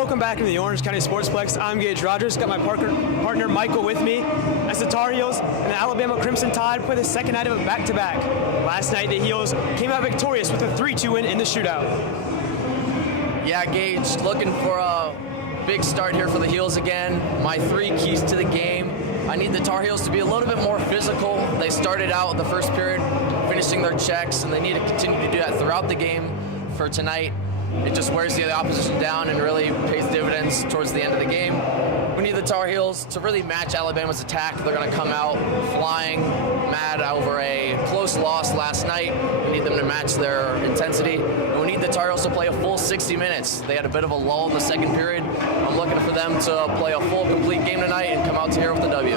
Welcome back into the Orange County Sportsplex. I'm Gage Rogers. Got my partner Michael with me as the Tar Heels and the Alabama Crimson Tide play the second night of a back-to-back. Last night, the Heels came out victorious with a 3-2 win in the shootout. Yeah, Gage, looking for a big start here for the Heels again. My three keys to the game. I need the Tar Heels to be a little bit more physical. They started out the first period finishing their checks, and they need to continue to do that throughout the game for tonight. It just wears the opposition down and really pays dividends towards the end of the game. We need the Tar Heels to really match Alabama's attack. They're going to come out flying mad over a close loss last night. We need them to match their intensity. And we need the Tar Heels to play a full 60 minutes. They had a bit of a lull in the second period. I'm looking for them to play a full, complete game tonight and come out to here with the W.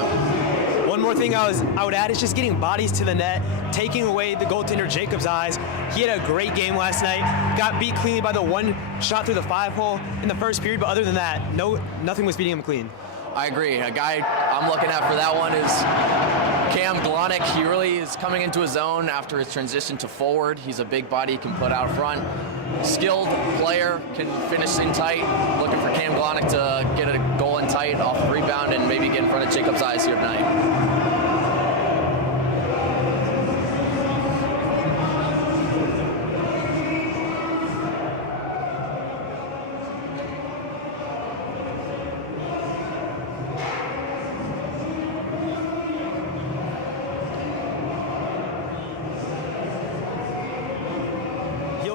One more thing I would add is just getting bodies to the net, taking away the goaltender Jacob's eyes. He had a great game last night. Got beat cleanly by the one shot through the 5-hole in the first period, but other than that, nothing was beating him clean. I agree. A guy I'm looking at for that one is Cam Glonick. He really is coming into his own after his transition to forward. He's a big body, he can put out front. Skilled player, can finish in tight. Looking for Cam Glonick to get a goal in tight off the rebound and maybe get in front of Jacob's eyes here tonight.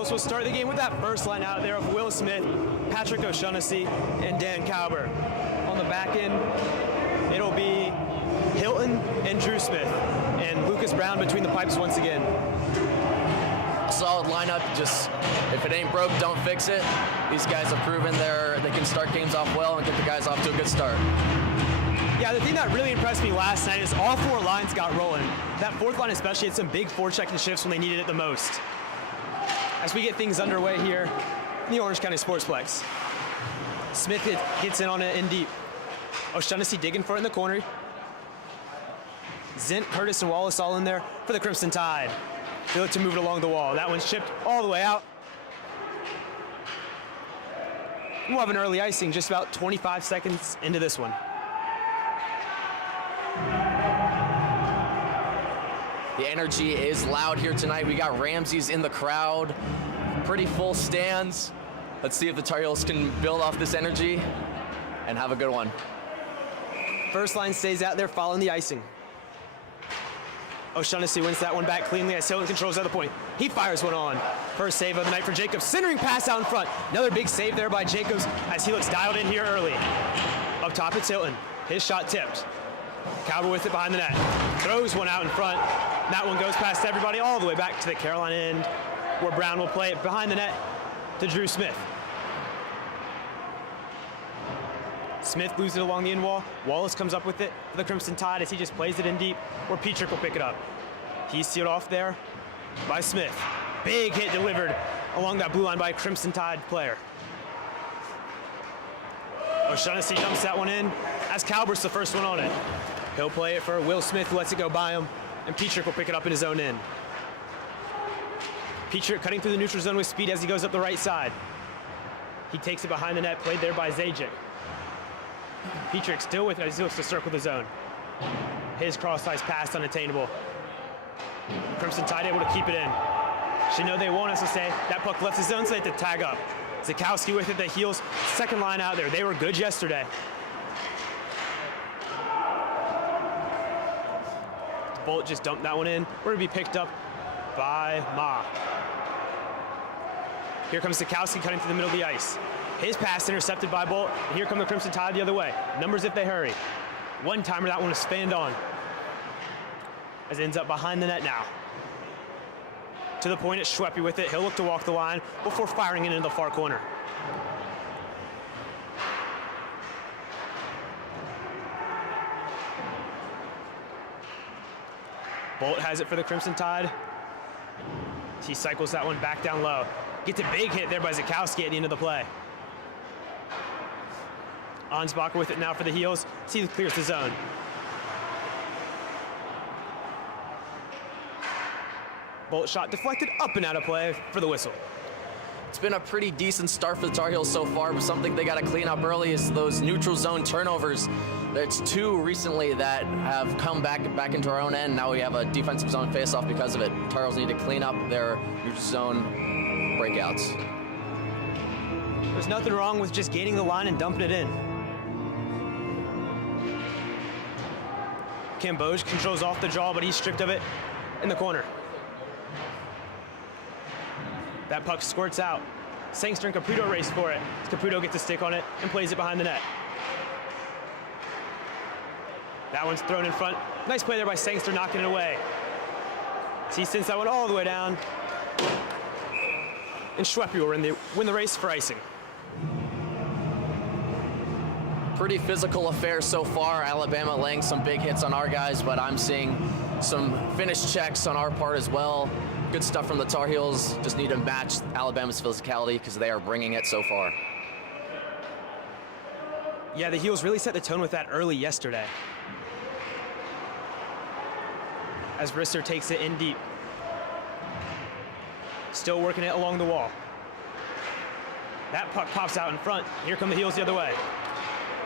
We'll start the game with that first line out there of Will Smith, Patrick O'Shaughnessy, and Dan Cowber. On the back end, it'll be Hilton and Drew Smith, and Lucas Brown between the pipes once again. Solid lineup. Just if it ain't broke, don't fix it. These guys have proven they can start games off well and get the guys off to a good start. Yeah, the thing that really impressed me last night is all four lines got rolling. That fourth line especially had some big forechecking shifts when they needed it the most. As we get things underway here in the Orange County Sportsplex. Smith gets in on it in deep. O'Shaughnessy digging for it in the corner. Zint, Curtis, and Wallace all in there for the Crimson Tide. They look to move it along the wall. That one's chipped all the way out. We'll have an early icing just about 25 seconds into this one. The energy is loud here tonight. We got Ramsey's in the crowd. Pretty full stands. Let's see if the Tar Heels can build off this energy and have a good one. First line stays out there following the icing. O'Shaughnessy wins that one back cleanly as Hilton controls the other point. He fires one on. First save of the night for Jacobs. Centering pass out in front. Another big save there by Jacobs as he looks dialed in here early. Up top it's Hilton. His shot tipped. Cowber with it behind the net. Throws one out in front. That one goes past everybody all the way back to the Carolina end where Brown will play it behind the net to Drew Smith. Smith loses it along the end wall. Wallace comes up with it for the Crimson Tide as he just plays it in deep where Petrick will pick it up. He's sealed off there by Smith. Big hit delivered along that blue line by a Crimson Tide player. O'Shaughnessy dumps that one in as Cowber's the first one on it. He'll play it for Will Smith, who lets it go by him, and Petrick will pick it up in his own end. Petrick cutting through the neutral zone with speed as he goes up the right side. He takes it behind the net, played there by Zajic. Petrick still with it as he looks to circle the zone. His cross-ice pass unattainable. Crimson Tide able to keep it in. Should know they won't, as I say. That puck left the zone, so they have to tag up. Zukowski with it, the Heels, second line out there. They were good yesterday. Bolt just dumped that one in. We're going to be picked up by Ma. Here comes Zukowski cutting through the middle of the ice. His pass intercepted by Bolt. Here come the Crimson Tide the other way. Numbers if they hurry. One-timer, that one is spanned on. As it ends up behind the net now. To the point, it's Schweppe with it. He'll look to walk the line before firing it into the far corner. Bolt has it for the Crimson Tide. He cycles that one back down low. Gets a big hit there by Zukowski at the end of the play. Ansbacher with it now for the Heels. See, clears the zone. Bolt shot deflected up and out of play for the whistle. It's been a pretty decent start for the Tar Heels so far, but something they got to clean up early is those neutral zone turnovers. There's 2 recently that have come back into our own end. Now we have a defensive zone face-off because of it. Tar Heels need to clean up their neutral zone breakouts. There's nothing wrong with just gaining the line and dumping it in. Cambodge controls off the draw, but he's stripped of it in the corner. That puck squirts out. Sangster and Caputo race for it. Caputo gets a stick on it and plays it behind the net. That one's thrown in front. Nice play there by Sangster, knocking it away. So he sends that one all the way down. And Schweppe will win the race for icing. Pretty physical affair so far. Alabama laying some big hits on our guys, but I'm seeing some finished checks on our part as well. Good stuff from the Tar Heels. Just need to match Alabama's physicality because they are bringing it so far. Yeah, the Heels really set the tone with that early yesterday. As Risser takes it in deep. Still working it along the wall. That puck pops out in front. Here come the Heels the other way.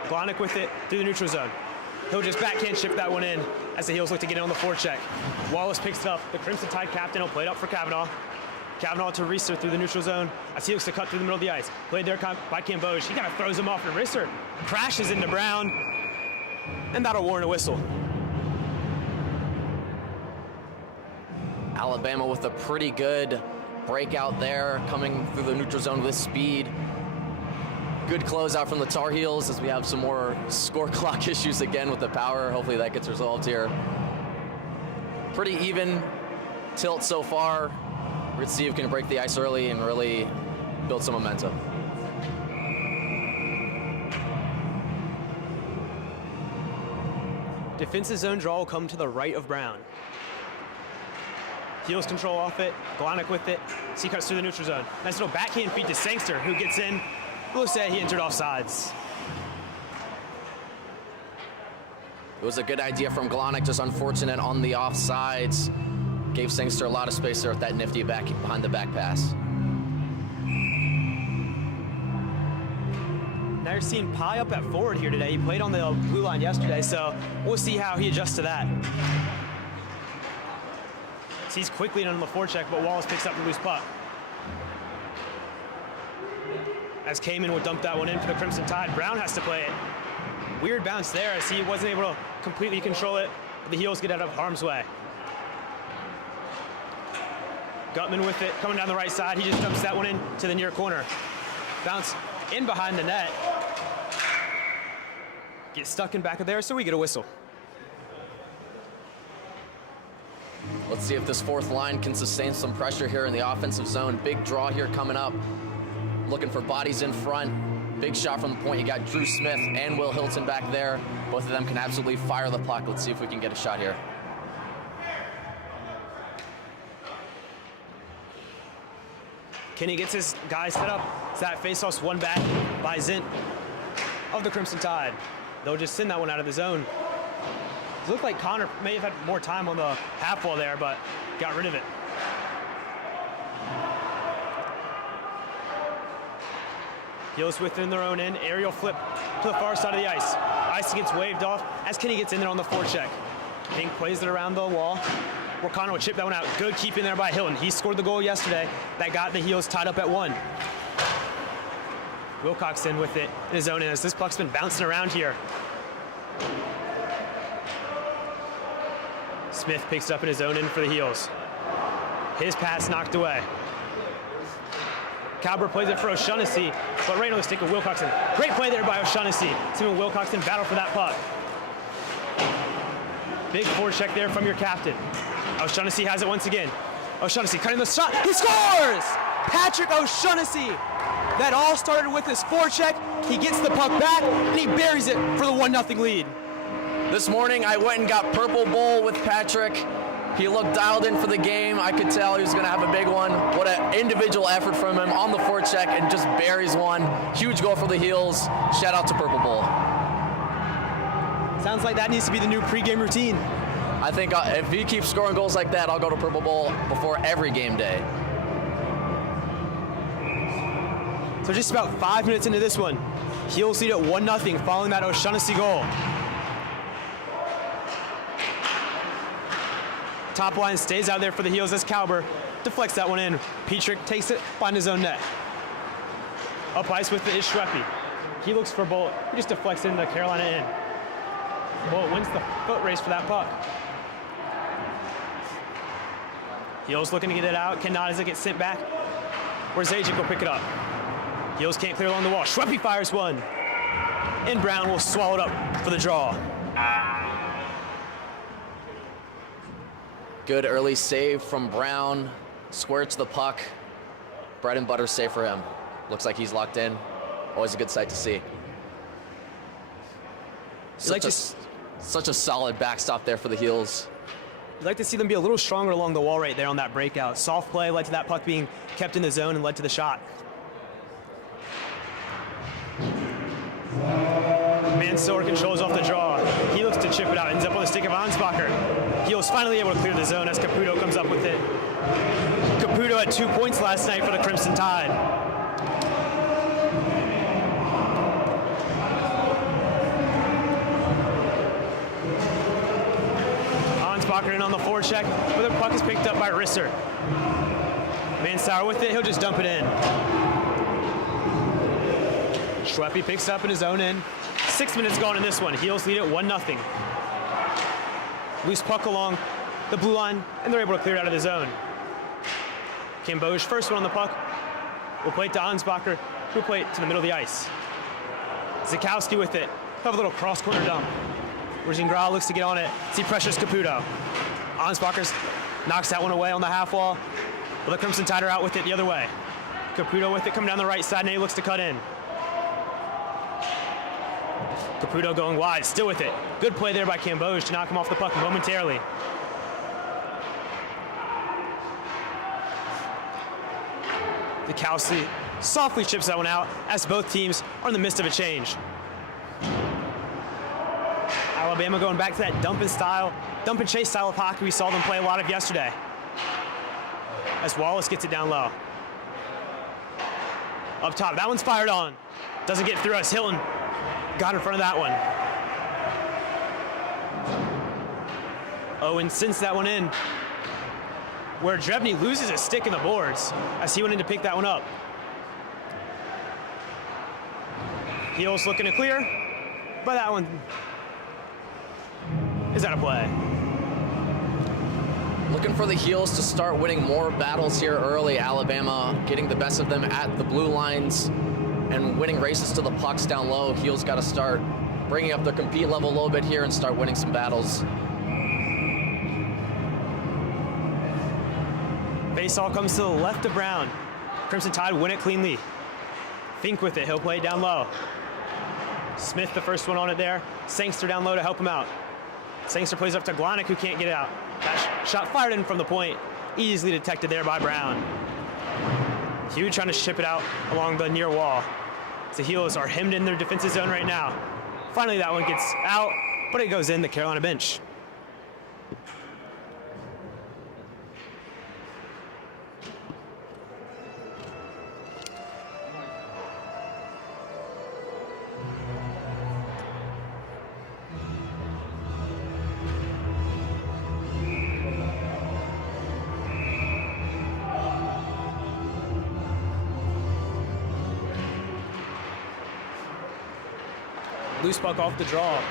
Glonick with it through the neutral zone. He'll just backhand chip that one in as the Heels look to get it on the forecheck. Wallace picks it up. The Crimson Tide captain will play it up for Kavanaugh. Kavanaugh to Risser through the neutral zone as he looks to cut through the middle of the ice. Played there by Cambodge. He kind of throws him off, and Risser crashes into Brown, and that'll warrant a whistle. Alabama with a pretty good breakout there, coming through the neutral zone with speed. Good closeout from the Tar Heels as we have some more score clock issues again with the power. Hopefully that gets resolved here. Pretty even tilt so far. Let's see if we can break the ice early and really build some momentum. Defensive zone draw will come to the right of Brown. Heels control off it. Glonick with it. So he cuts through the neutral zone. Nice little backhand feed to Sangster, who gets in. We'll say he entered offsides. It was a good idea from Glonick, just unfortunate on the offsides. Gave Sangster a lot of space there with that nifty back behind the back pass. Now you're seeing Pye up at forward here today. He played on the blue line yesterday, so we'll see how he adjusts to that. He's quickly on the forecheck, but Wallace picks up the loose puck. As Kamen will dump that one in for the Crimson Tide, Brown has to play it. Weird bounce there as he wasn't able to completely control it. The Heels get out of harm's way. Gutman with it, coming down the right side. He just dumps that one in to the near corner. Bounce in behind the net. Get stuck in back of there, so we get a whistle. Let's see if this fourth line can sustain some pressure here in the offensive zone. Big draw here coming up. Looking for bodies in front. Big shot from the point. You got Drew Smith and Will Hilton back there. Both of them can absolutely fire the puck. Let's see if we can get a shot here. Kenny gets his guys set up. It's that faceoff's won back by Zint of the Crimson Tide. They'll just send that one out of the zone. It looked like Connor may have had more time on the half wall there, but got rid of it. Heels within their own end. Aerial flip to the far side of the ice. Ice gets waved off as Kenny gets in there on the forecheck. Pink plays it around the wall. Connor will chip that one out. Good keeping there by Hilton. He scored the goal yesterday that got the Heels tied up at 1. Wilcoxon with it in his own end as this puck's been bouncing around here. Smith picks it up in his own end for the Heels. His pass knocked away. Calber plays it for O'Shaughnessy, but right on the stick of Wilcoxon. Great play there by O'Shaughnessy. Tim Wilcoxon battle for that puck. Big forecheck there from your captain. O'Shaughnessy has it once again. O'Shaughnessy cutting the shot. He scores! Patrick O'Shaughnessy. That all started with his forecheck. He gets the puck back, and he buries it for the 1-0 lead. This morning, I went and got Purple Bowl with Patrick. He looked dialed in for the game. I could tell he was going to have a big one. What an individual effort from him on the forecheck and just buries one. Huge goal for the Heels. Shout out to Purple Bowl. Sounds like that needs to be the new pregame routine. I think if he keeps scoring goals like that, I'll go to Purple Bowl before every game day. So just about 5 minutes into this one, Heels lead at 1-0 following that O'Shaughnessy goal. Top line stays out there for the Heels as Cowber deflects that one in. Petrick takes it behind his own net. Up ice with it is Schweppe. He looks for Bolt. He just deflects it in the Carolina end. Bolt wins the foot race for that puck. Heels looking to get it out. Cannot as it gets sent back. Where's Zajic will pick it up. Heels can't clear along the wall. Schweppe fires one. And Brown will swallow it up for the draw. Good early save from Brown. Square to the puck. Bread and butter save for him. Looks like he's locked in. Always a good sight to see. Such a solid backstop there for the Heels. You'd like to see them be a little stronger along the wall right there on that breakout. Soft play led to that puck being kept in the zone and led to the shot. Mansour controls off the draw. He looks to chip it out. Ends up on the stick of Ansbacher. Heels finally able to clear the zone as Caputo comes up with it. Caputo had 2 points last night for the Crimson Tide. Ansbacher in on the forecheck, but the puck is picked up by Risser. Mansour with it, he'll just dump it in. Schweppe picks up in his own end. 6 minutes gone in this one. Heels lead it 1-0. Loose puck along the blue line, and they're able to clear it out of the zone. Camboge, first one on the puck, will play it to Ansbacher, who'll play it to the middle of the ice. Zukowski with it. He'll have a little cross-corner dump. Zingrao looks to get on it. He pressures Caputo. Ansbacher knocks that one away on the half wall. But the Crimson Tide are out with it the other way. Caputo with it coming down the right side, and he looks to cut in. Caputo going wide, still with it. Good play there by Camboge to knock him off the puck momentarily. Zukowski softly chips that one out as both teams are in the midst of a change. Alabama going back to that dump and chase style of hockey we saw them play a lot of yesterday. As Wallace gets it down low. Up top, that one's fired on. Doesn't get through us. Hilton got in front of that one. Owen sends that one in, where Drevny loses a stick in the boards as he went in to pick that one up. Heels looking to clear, but that one is out of play. Looking for the Heels to start winning more battles here early. Alabama getting the best of them at the blue lines and winning races to the pucks down low. Heels got to start bringing up their compete level a little bit here and start winning some battles. Faceoff comes to the left of Brown. Crimson Tide win it cleanly. Fink with it, he'll play it down low. Smith the first one on it there. Sangster down low to help him out. Sangster plays up to Glonek, who can't get it out. That shot fired in from the point, easily detected there by Brown. Hugh trying to ship it out along the near wall. The Heels are hemmed in their defensive zone right now. Finally, that one gets out, but it goes in the Carolina bench. Loose puck off the draw.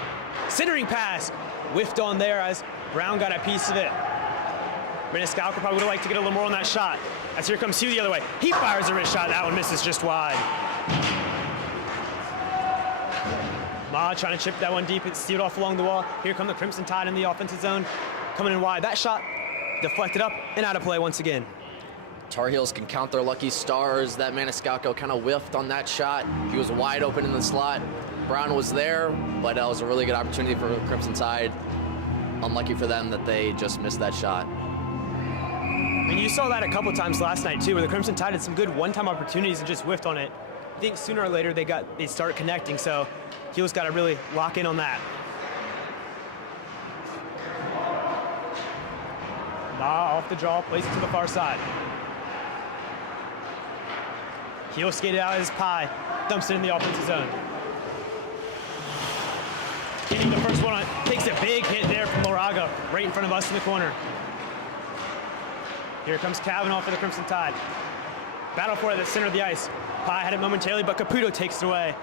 Centering pass. Whiffed on there as Brown got a piece of it. Maniscalco probably would have liked to get a little more on that shot. As here comes Hugh the other way. He fires a wrist shot. That one misses just wide. Ma trying to chip that one deep and steal it off along the wall. Here come the Crimson Tide in the offensive zone. Coming in wide. That shot deflected up and out of play once again. Tar Heels can count their lucky stars. That Maniscalco kind of whiffed on that shot. He was wide open in the slot. Brown was there, but that was a really good opportunity for Crimson Tide. Unlucky for them that they just missed that shot. And you saw that a couple times last night too, where the Crimson Tide had some good one-time opportunities and just whiffed on it. I think sooner or later they start connecting, so Heels got to really lock in on that. Ma off the draw, plays it to the far side. Heel skated out of his pie, dumps it in the offensive zone. Getting the first one on, takes a big hit there from Laraga, right in front of us in the corner. Here comes Kavanaugh for the Crimson Tide. Battle for it at the center of the ice. Pie had it momentarily, but Caputo takes it away.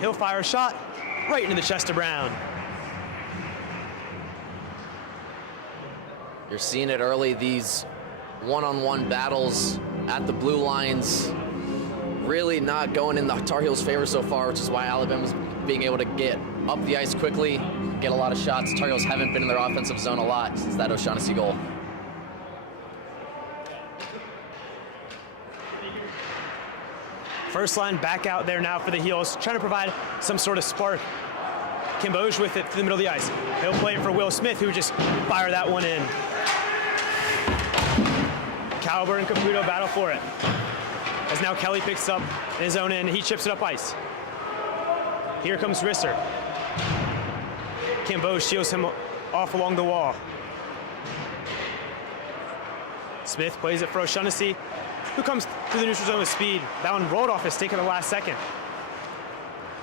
He'll fire a shot right into the chest of Brown. You're seeing it early, these one-on-one battles at the blue lines really not going in the Tar Heels' favor so far, which is why Alabama's being able to get up the ice quickly, get a lot of shots. Tar Heels haven't been in their offensive zone a lot since that O'Shaughnessy goal. First line back out there now for the Heels, trying to provide some sort of spark. Kimboge with it to the middle of the ice. He'll play it for Will Smith, who just fired that one in. Caliber and Caputo battle for it. As now Kelly picks up in his own end, he chips it up ice. Here comes Risser. Kimboge shields him off along the wall. Smith plays it for O'Shaughnessy, who comes through the neutral zone with speed. That one rolled off his stick at the last second.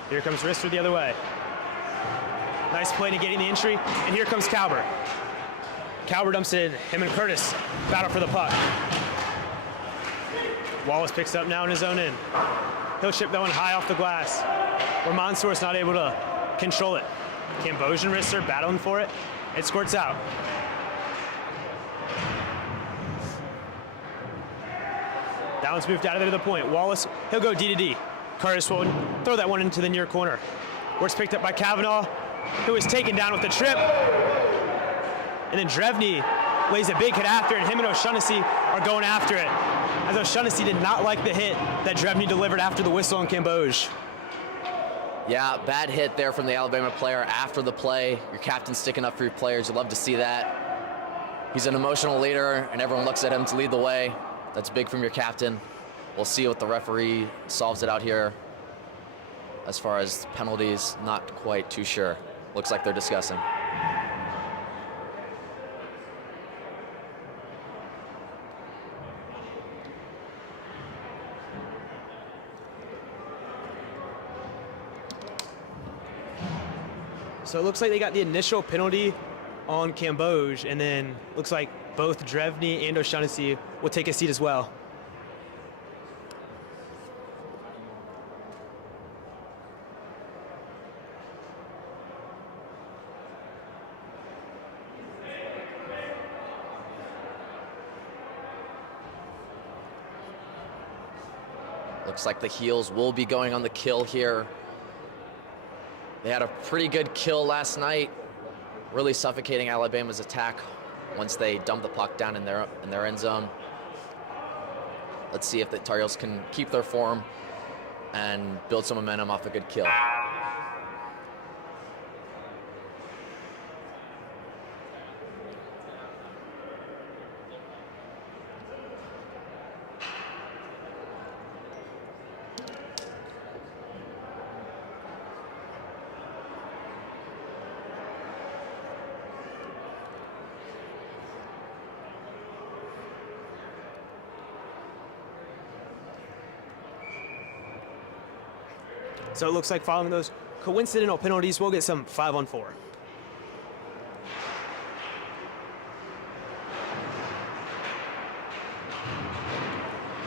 Here comes Risser the other way. Nice play negating the entry, and here comes Calber. Calber dumps it in. Him and Curtis battle for the puck. Wallace picks it up now in his own end. He'll chip that one high off the glass, where Mansour's not able to control it. Kimboge and Risser battling for it. It squirts out. That one's moved out of there to the point. Wallace, he'll go D to D. Curtis will throw that one into the near corner. Where it's picked up by Kavanaugh, who is taken down with the trip. And then Drevny lays a big hit after it. Him and O'Shaughnessy are going after it, as O'Shaughnessy did not like the hit that Drevny delivered after the whistle on Kimboge. Yeah, bad hit there from the Alabama player after the play. Your captain sticking up for your players. You love to see that. He's an emotional leader, and everyone looks at him to lead the way. That's big from your captain. We'll see what the referee solves it out here. As far as penalties, not quite too sure. Looks like they're discussing. So it looks like they got the initial penalty on Kimboge, and then looks like both Drevny and O'Shaughnessy will take a seat as well. Looks like the Heels will be going on the kill here. They had a pretty good kill last night, really suffocating Alabama's attack once they dump the puck down in their end zone. Let's see if the Tar Heels can keep their form and build some momentum off a good kill. So it looks like following those coincidental penalties, we'll get some 5-on-4.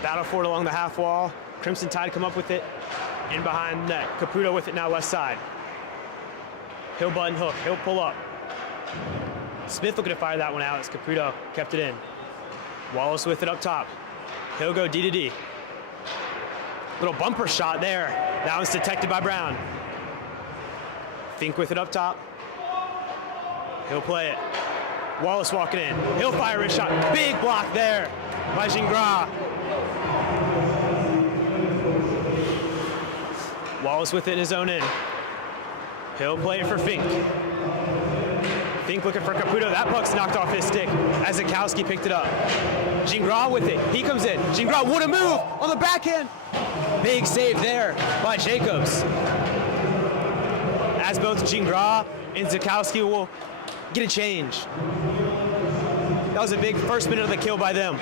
Battle for it along the half wall. Crimson Tide come up with it in behind the net. Caputo with it now left side. He'll button hook. He'll pull up. Smith looking to fire that one out as Caputo kept it in. Wallace with it up top. He'll go D to D. Little bumper shot there. That one's detected by Brown. Fink with it up top. He'll play it. Wallace walking in. He'll fire his shot. Big block there by Gingras. Wallace with it in his own end. He'll play it for Fink. Fink looking for Caputo. That puck's knocked off his stick as Zukowski picked it up. Gingras with it. He comes in. Gingras, what a move on the backhand. Big save there by Jacobs. As both Gingras and Zukowski will get a change. That was a big first minute of the kill by them.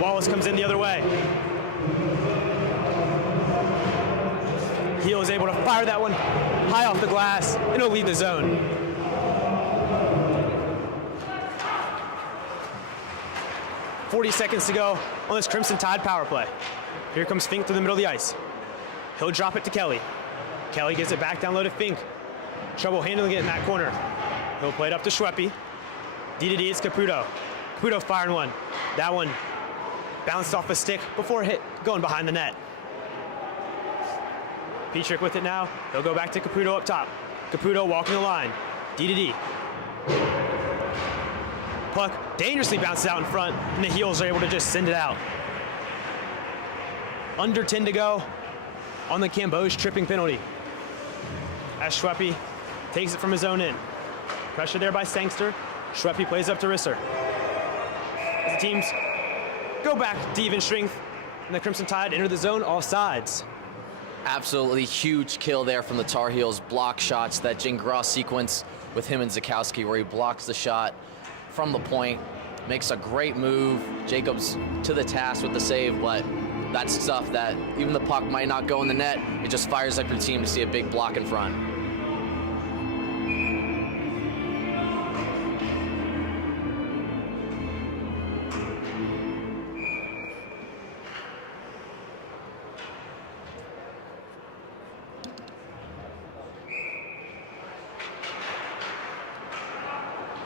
Wallace comes in the other way. Heel is able to fire that one high off the glass, and it'll leave the zone. .40 seconds to go on this Crimson Tide power play. Here comes Fink through the middle of the ice. He'll drop it to Kelly. Kelly gives it back down low to Fink. Trouble handling it in that corner. He'll play it up to Schweppe. D-to-D, it's Caputo. Caputo firing one. That one bounced off a stick before hit, going behind the net. Petrick with it now. He'll go back to Caputo up top. Caputo walking the line. D-to-D. Puck dangerously bounces out in front, and the Heels are able to just send it out. Under 10 to go on the Cambauge tripping penalty. As Schweppe takes it from his own end. Pressure there by Sangster. Schweppe plays up to Risser. As the teams go back to even strength, and the Crimson Tide enter the zone off sides. Absolutely huge kill there from the Tar Heels. Block shots, that Gingras sequence with him and Zukowski where he blocks the shot from the point, makes a great move. Jacobs to the task with the save, but that's stuff that even the puck might not go in the net. It just fires up your team to see a big block in front.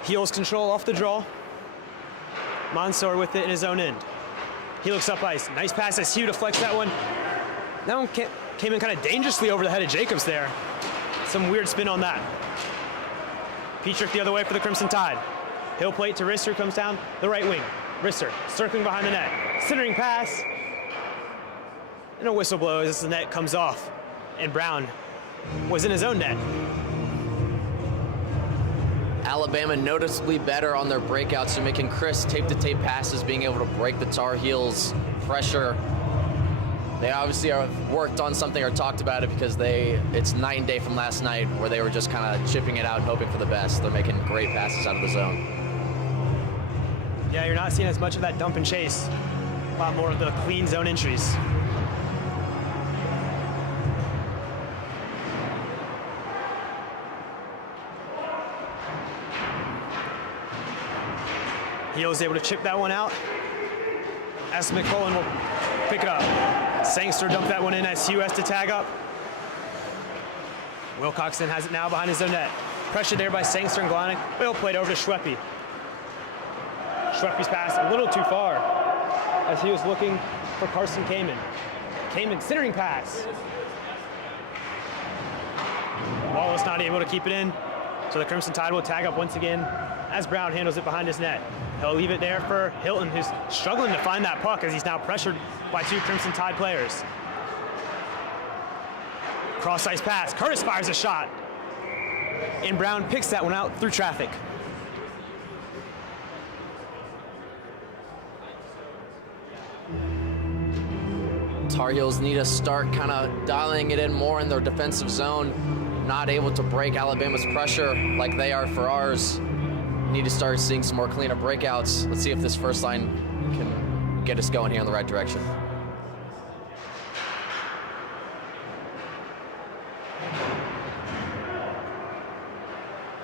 Heels control off the draw. Mansour with it in his own end. He looks up ice. Nice pass as Hugh deflects that one. That one came in kind of dangerously over the head of Jacobs there. Some weird spin on that. Petrick the other way for the Crimson Tide. He'll play it to Risser, comes down the right wing. Risser circling behind the net. Centering pass. And a whistle blows as the net comes off. And Brown was in his own net. Alabama noticeably better on their breakouts, so making crisp tape-to-tape passes, being able to break the Tar Heels' pressure. They obviously have worked on something or talked about it because it's night and day from last night where they were just kind of chipping it out and hoping for the best. They're making great passes out of the zone. Yeah, you're not seeing as much of that dump and chase. A lot more of the clean zone entries. He was able to chip that one out as McCullen will pick it up. Sangster dumped that one in as Hugh has to tag up. Wilcoxon has it now behind his own net. Pressure there by Sangster and Glonick. Will played over to Schweppe. Schweppe's pass a little too far as he was looking for Carson Kamen. Kamen centering pass. Wallace not able to keep it in, so the Crimson Tide will tag up once again as Brown handles it behind his net. He'll leave it there for Hilton, who's struggling to find that puck as he's now pressured by two Crimson Tide players. Cross-ice pass. Curtis fires a shot. And Brown picks that one out through traffic. Tar Heels need to start kind of dialing it in more in their defensive zone. Not able to break Alabama's pressure like they are for ours. Need to start seeing some more cleaner breakouts. Let's see if this first line can get us going here in the right direction.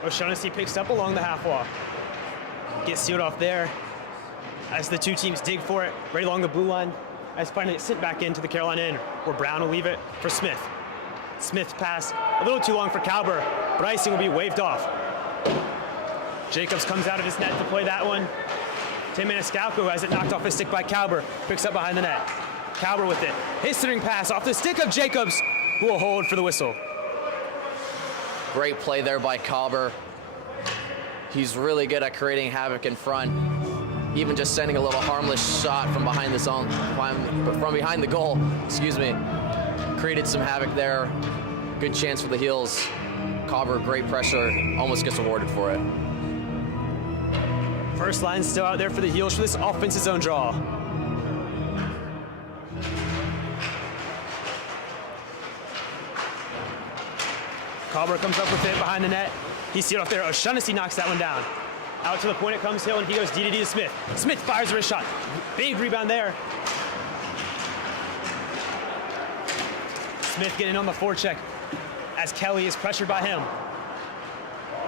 O'Shaughnessy picks up along the half wall. Gets sealed off there as the two teams dig for it right along the blue line as finally it's sent back into the Carolina end where Brown will leave it for Smith. Smith's pass a little too long for Kalber, but icing will be waved off. Jacobs comes out of his net to play that one. Tim Maniscalco has it knocked off his stick by Kalber, picks up behind the net. Kalber with it. His centering pass off the stick of Jacobs, who will hold for the whistle. Great play there by Kalber. He's really good at creating havoc in front. Even just sending a little harmless shot from behind the zone, from behind the goal, excuse me. Created some havoc there. Good chance for the Heels. Kalber, great pressure, almost gets awarded for it. First line still out there for the Heels for this offensive zone draw. Kalber comes up with it behind the net. He's sealed off there. O'Shaughnessy knocks that one down. Out to the point it comes Hill, and he goes D-to-D to Smith. Smith fires a wrist shot. Big rebound there. Smith getting on the forecheck as Kelly is pressured by him.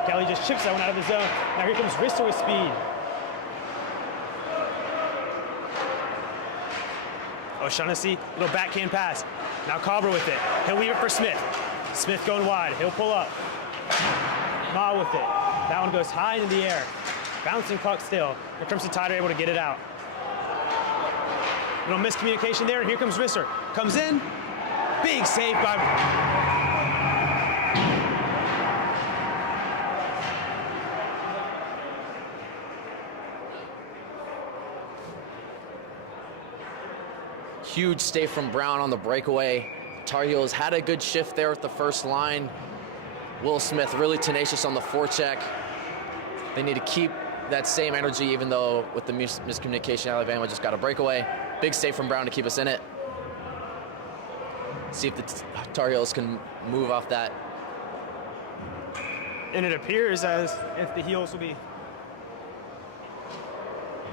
Kelly just chips that one out of the zone. Now here comes Rister with speed. O'Shaughnessy, little backhand pass. Now Cobra with it. He'll leave it for Smith. Smith going wide. He'll pull up. Ma with it. That one goes high into the air. Bouncing puck still. The Crimson Tide are able to get it out. Little miscommunication there, and here comes Rister. Comes in. Big save by... Huge stay from Brown on the breakaway. Tar Heels had a good shift there at the first line. Will Smith really tenacious on the forecheck. They need to keep that same energy, even though with the miscommunication, Alabama just got a breakaway. Big save from Brown to keep us in it. See if the Tar Heels can move off that. And it appears as if the Heels will be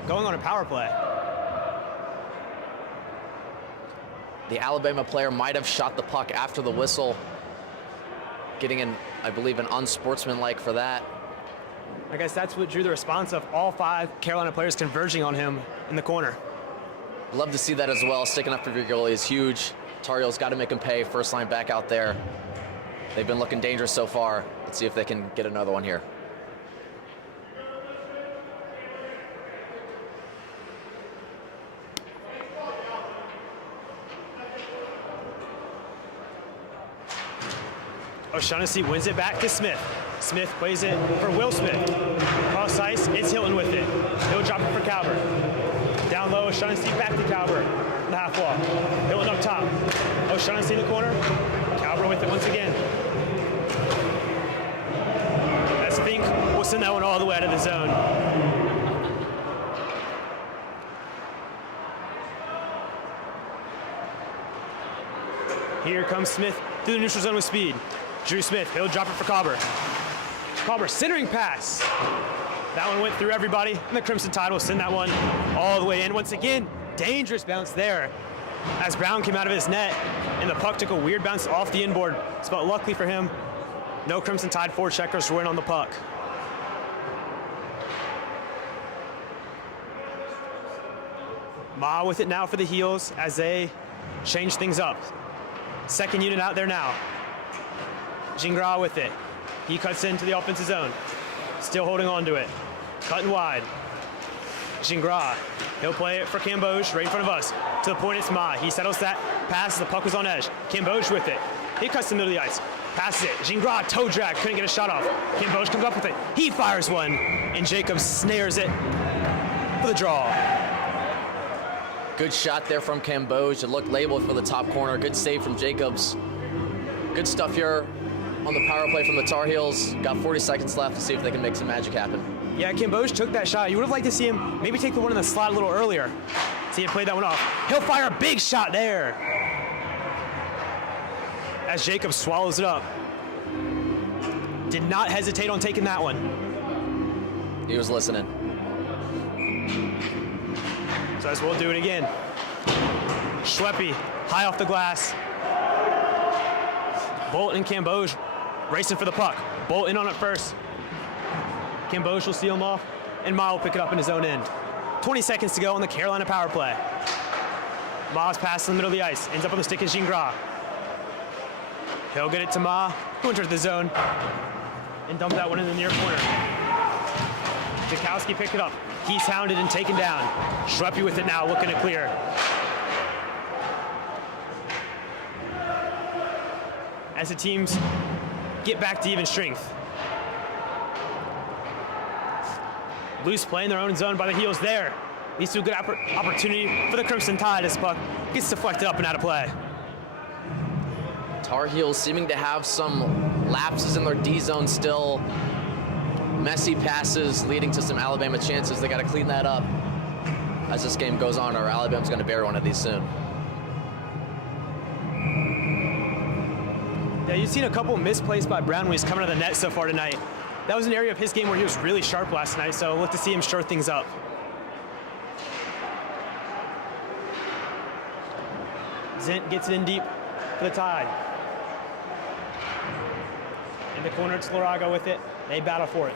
going on a power play. The Alabama player might have shot the puck after the whistle, getting an, I believe, an unsportsmanlike for that. I guess that's what drew the response of all 5 Carolina players converging on him in the corner. Love to see that as well. Sticking up for your goalie is huge. Tar Heels got to make him pay. First line back out there. They've been looking dangerous so far. Let's see if they can get another one here. O'Shaughnessy wins it back to Smith. Smith plays it for Will Smith. Cross ice, it's Hilton with it. He'll drop it for Calvert. Down low, O'Shaughnessy back to Calvert. The half wall. Hilton up top. O'Shaughnessy in the corner. Calvert with it once again. As Fink will send that one all the way out of the zone. Here comes Smith through the neutral zone with speed. Drew Smith, he'll drop it for Cobber. Cobber, centering pass. That one went through everybody, and the Crimson Tide will send that one all the way in. Once again, dangerous bounce there as Brown came out of his net, and the puck took a weird bounce off the inboard. But luckily for him, no Crimson Tide forecheckers were in on the puck. Ma with it now for the Heels as they change things up. Second unit out there now. Gingras with it. He cuts into the offensive zone. Still holding on to it. Cutting wide. Gingras. He'll play it for Camboge right in front of us. To the point it's Ma. He settles that pass. The puck was on edge. Camboge with it. He cuts to the middle of the ice. Passes it. Gingras toe drag. Couldn't get a shot off. Camboge comes up with it. He fires one. And Jacobs snares it for the draw. Good shot there from Camboge. It looked labeled for the top corner. Good save from Jacobs. Good stuff here on the power play from the Tar Heels. Got 40 seconds left to see if they can make some magic happen. Yeah, Camboge took that shot. You would have liked to see him maybe take the one in the slot a little earlier. See him play that one off. He'll fire a big shot there. As Jacobs swallows it up. Did not hesitate on taking that one. He was listening. So as we'll do it again. Schweppe, high off the glass. Bolt and Camboge racing for the puck. Bolt in on it first. Camboge will seal him off, and Ma will pick it up in his own end. 20 seconds to go on the Carolina power play. Ma's pass in the middle of the ice. Ends up on the stick of Gingras. He'll get it to Ma, who enters the zone, and dump that one in the near corner. Jakowski picked it up. He's hounded and taken down. Schweppe with it now, looking to clear. As the teams get back to even strength. Loose play in their own zone by the Heels there. Leads to a good opportunity for the Crimson Tide as puck gets deflected up and out of play. Tar Heels seeming to have some lapses in their D zone still. Messy passes leading to some Alabama chances. They got to clean that up as this game goes on, or Alabama's going to bury one of these soon. Yeah, you've seen a couple misplays by Brown when he's coming to the net so far tonight. That was an area of his game where he was really sharp last night, so look to see him shore things up. Zint gets it in deep for the Tide. In the corner, it's Larago with it. They battle for it.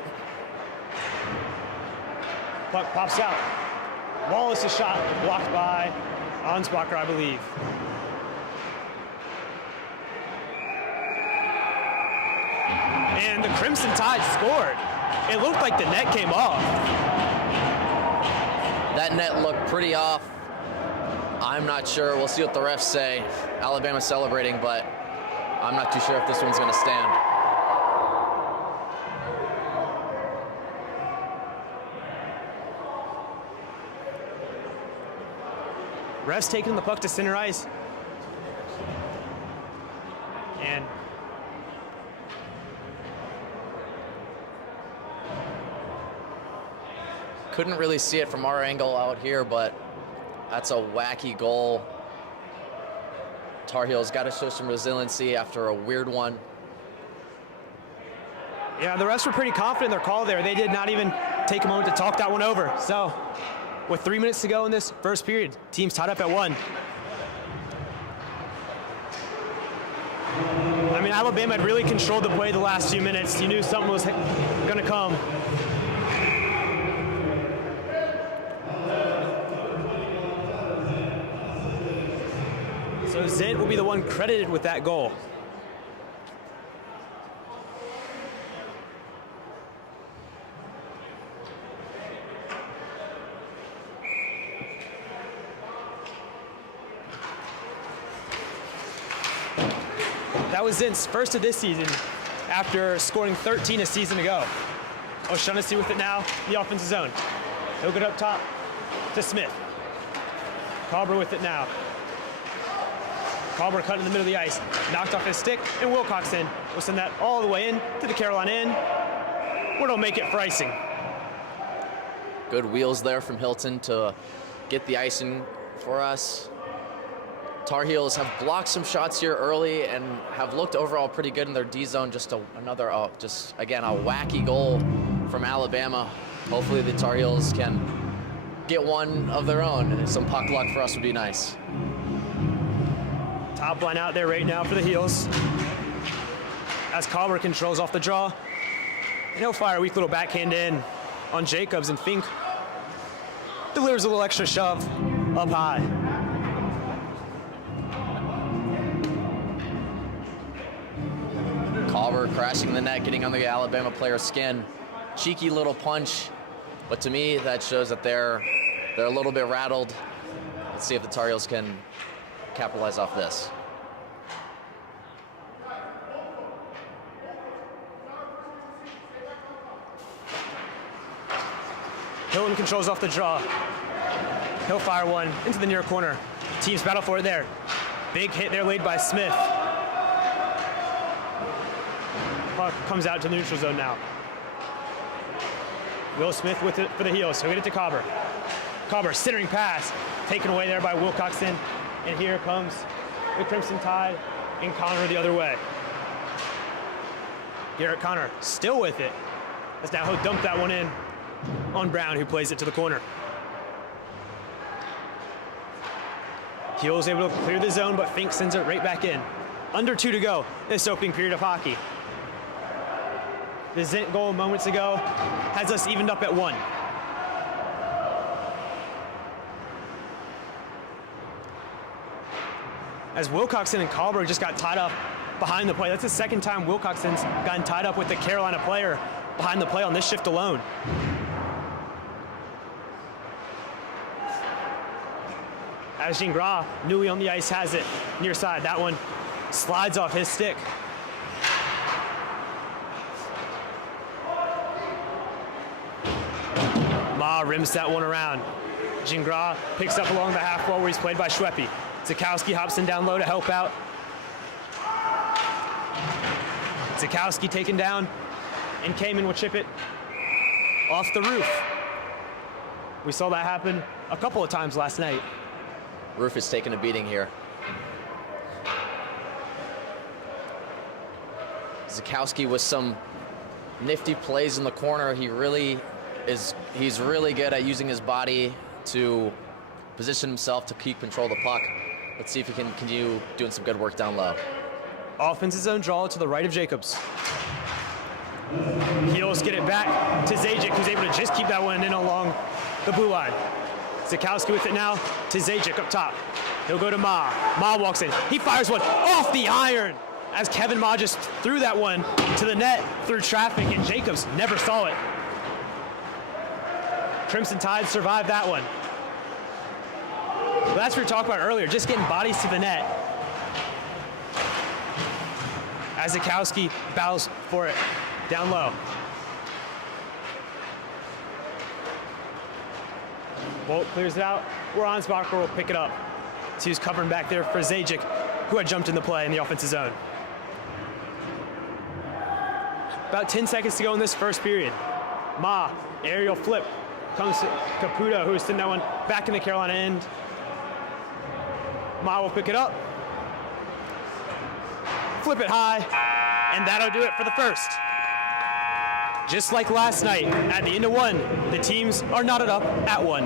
Puck pops out. Wallace's shot blocked by Ansbacher, I believe. And the Crimson Tide scored. It looked like the net came off. That net looked pretty off. I'm not sure. We'll see what the refs say. Alabama's celebrating, but I'm not too sure if this one's going to stand. Refs taking the puck to center ice. And couldn't really see it from our angle out here, but that's a wacky goal. Tar Heels got to show some resiliency after a weird one. yeah, the refs were pretty confident in their call there. They did not even take a moment to talk that one over. So, with 3 minutes to go in this first period, teams tied up at 1. I mean, Alabama had really controlled the play the last few minutes. You knew something was going to come. So Zent will be the one credited with that goal. That was Zent's first of this season after scoring 13 a season ago. O'Shaughnessy with it now, the offensive zone. He'll get up top to Smith. Carver with it now. Carver cut in the middle of the ice, knocked off his stick, and Wilcoxon will send that all the way in to the Carolina end, where it'll make it for icing. Good wheels there from Hilton to get the icing for us. Tar Heels have blocked some shots here early and have looked overall pretty good in their D zone. Just another, again, a wacky goal from Alabama. Hopefully the Tar Heels can get one of their own, and some puck luck for us would be nice. Top line out there right now for the Heels. As Carver controls off the draw. And he'll fire a weak little backhand in on Jacobs, and Fink delivers a little extra shove up high. Carver crashing the net, getting on the Alabama player's skin. Cheeky little punch, but to me that shows that they're a little bit rattled. Let's see if the Tar Heels can capitalize off this. Hilton controls off the draw. He'll fire one into the near corner. Teams battle for it there. Big hit there laid by Smith. Puck comes out to the neutral zone now. Will Smith with it for the Heels. He'll get it to Carver. Carver, centering pass, taken away there by Wilcoxon. And here comes the Crimson Tide and Connor the other way. Garrett Connor still with it. As now he'll dump that one in on Brown, who plays it to the corner. Heels able to clear the zone, but Fink sends it right back in. Under 2 to go this opening period of hockey. The Zent goal moments ago has us evened up at 1. As Wilcoxon and Carver just got tied up behind the play. That's the second time Wilcoxon's gotten tied up with the Carolina player behind the play on this shift alone. As Gingras, newly on the ice, has it near side. That one slides off his stick. Ma rims that one around. Gingras picks up along the half wall where he's played by Schweppe. Zakowski hops in down low to help out. Zakowski taken down, and Kamen will chip it off the roof. We saw that happen a couple of times last night. Roof is taking a beating here. Zakowski with some nifty plays in the corner. He's really good at using his body to position himself to keep control of the puck. Let's see if he can continue doing some good work down low. Offensive zone draw to the right of Jacobs. Heels get it back to Zajic, who's able to just keep that one in along the blue line. Zakowski with it now to Zajic up top. He'll go to Ma. Ma walks in. He fires one off the iron as Kevin Ma just threw that one to the net through traffic, and Jacobs never saw it. Crimson Tide survived that one. But that's what we were talking about earlier, just getting bodies to the net. As Zakowski battles for it down low. Bolt clears it out. Ransbacher will pick it up. So he was covering back there for Zajic, who had jumped in the play in the offensive zone. About 10 seconds to go in this first period. Ma, aerial flip. Comes to Caputo, who is sending that one back in the Carolina end. Ma will pick it up. Flip it high, and that'll do it for the first. Just like last night, at the end of one, the teams are knotted up at one.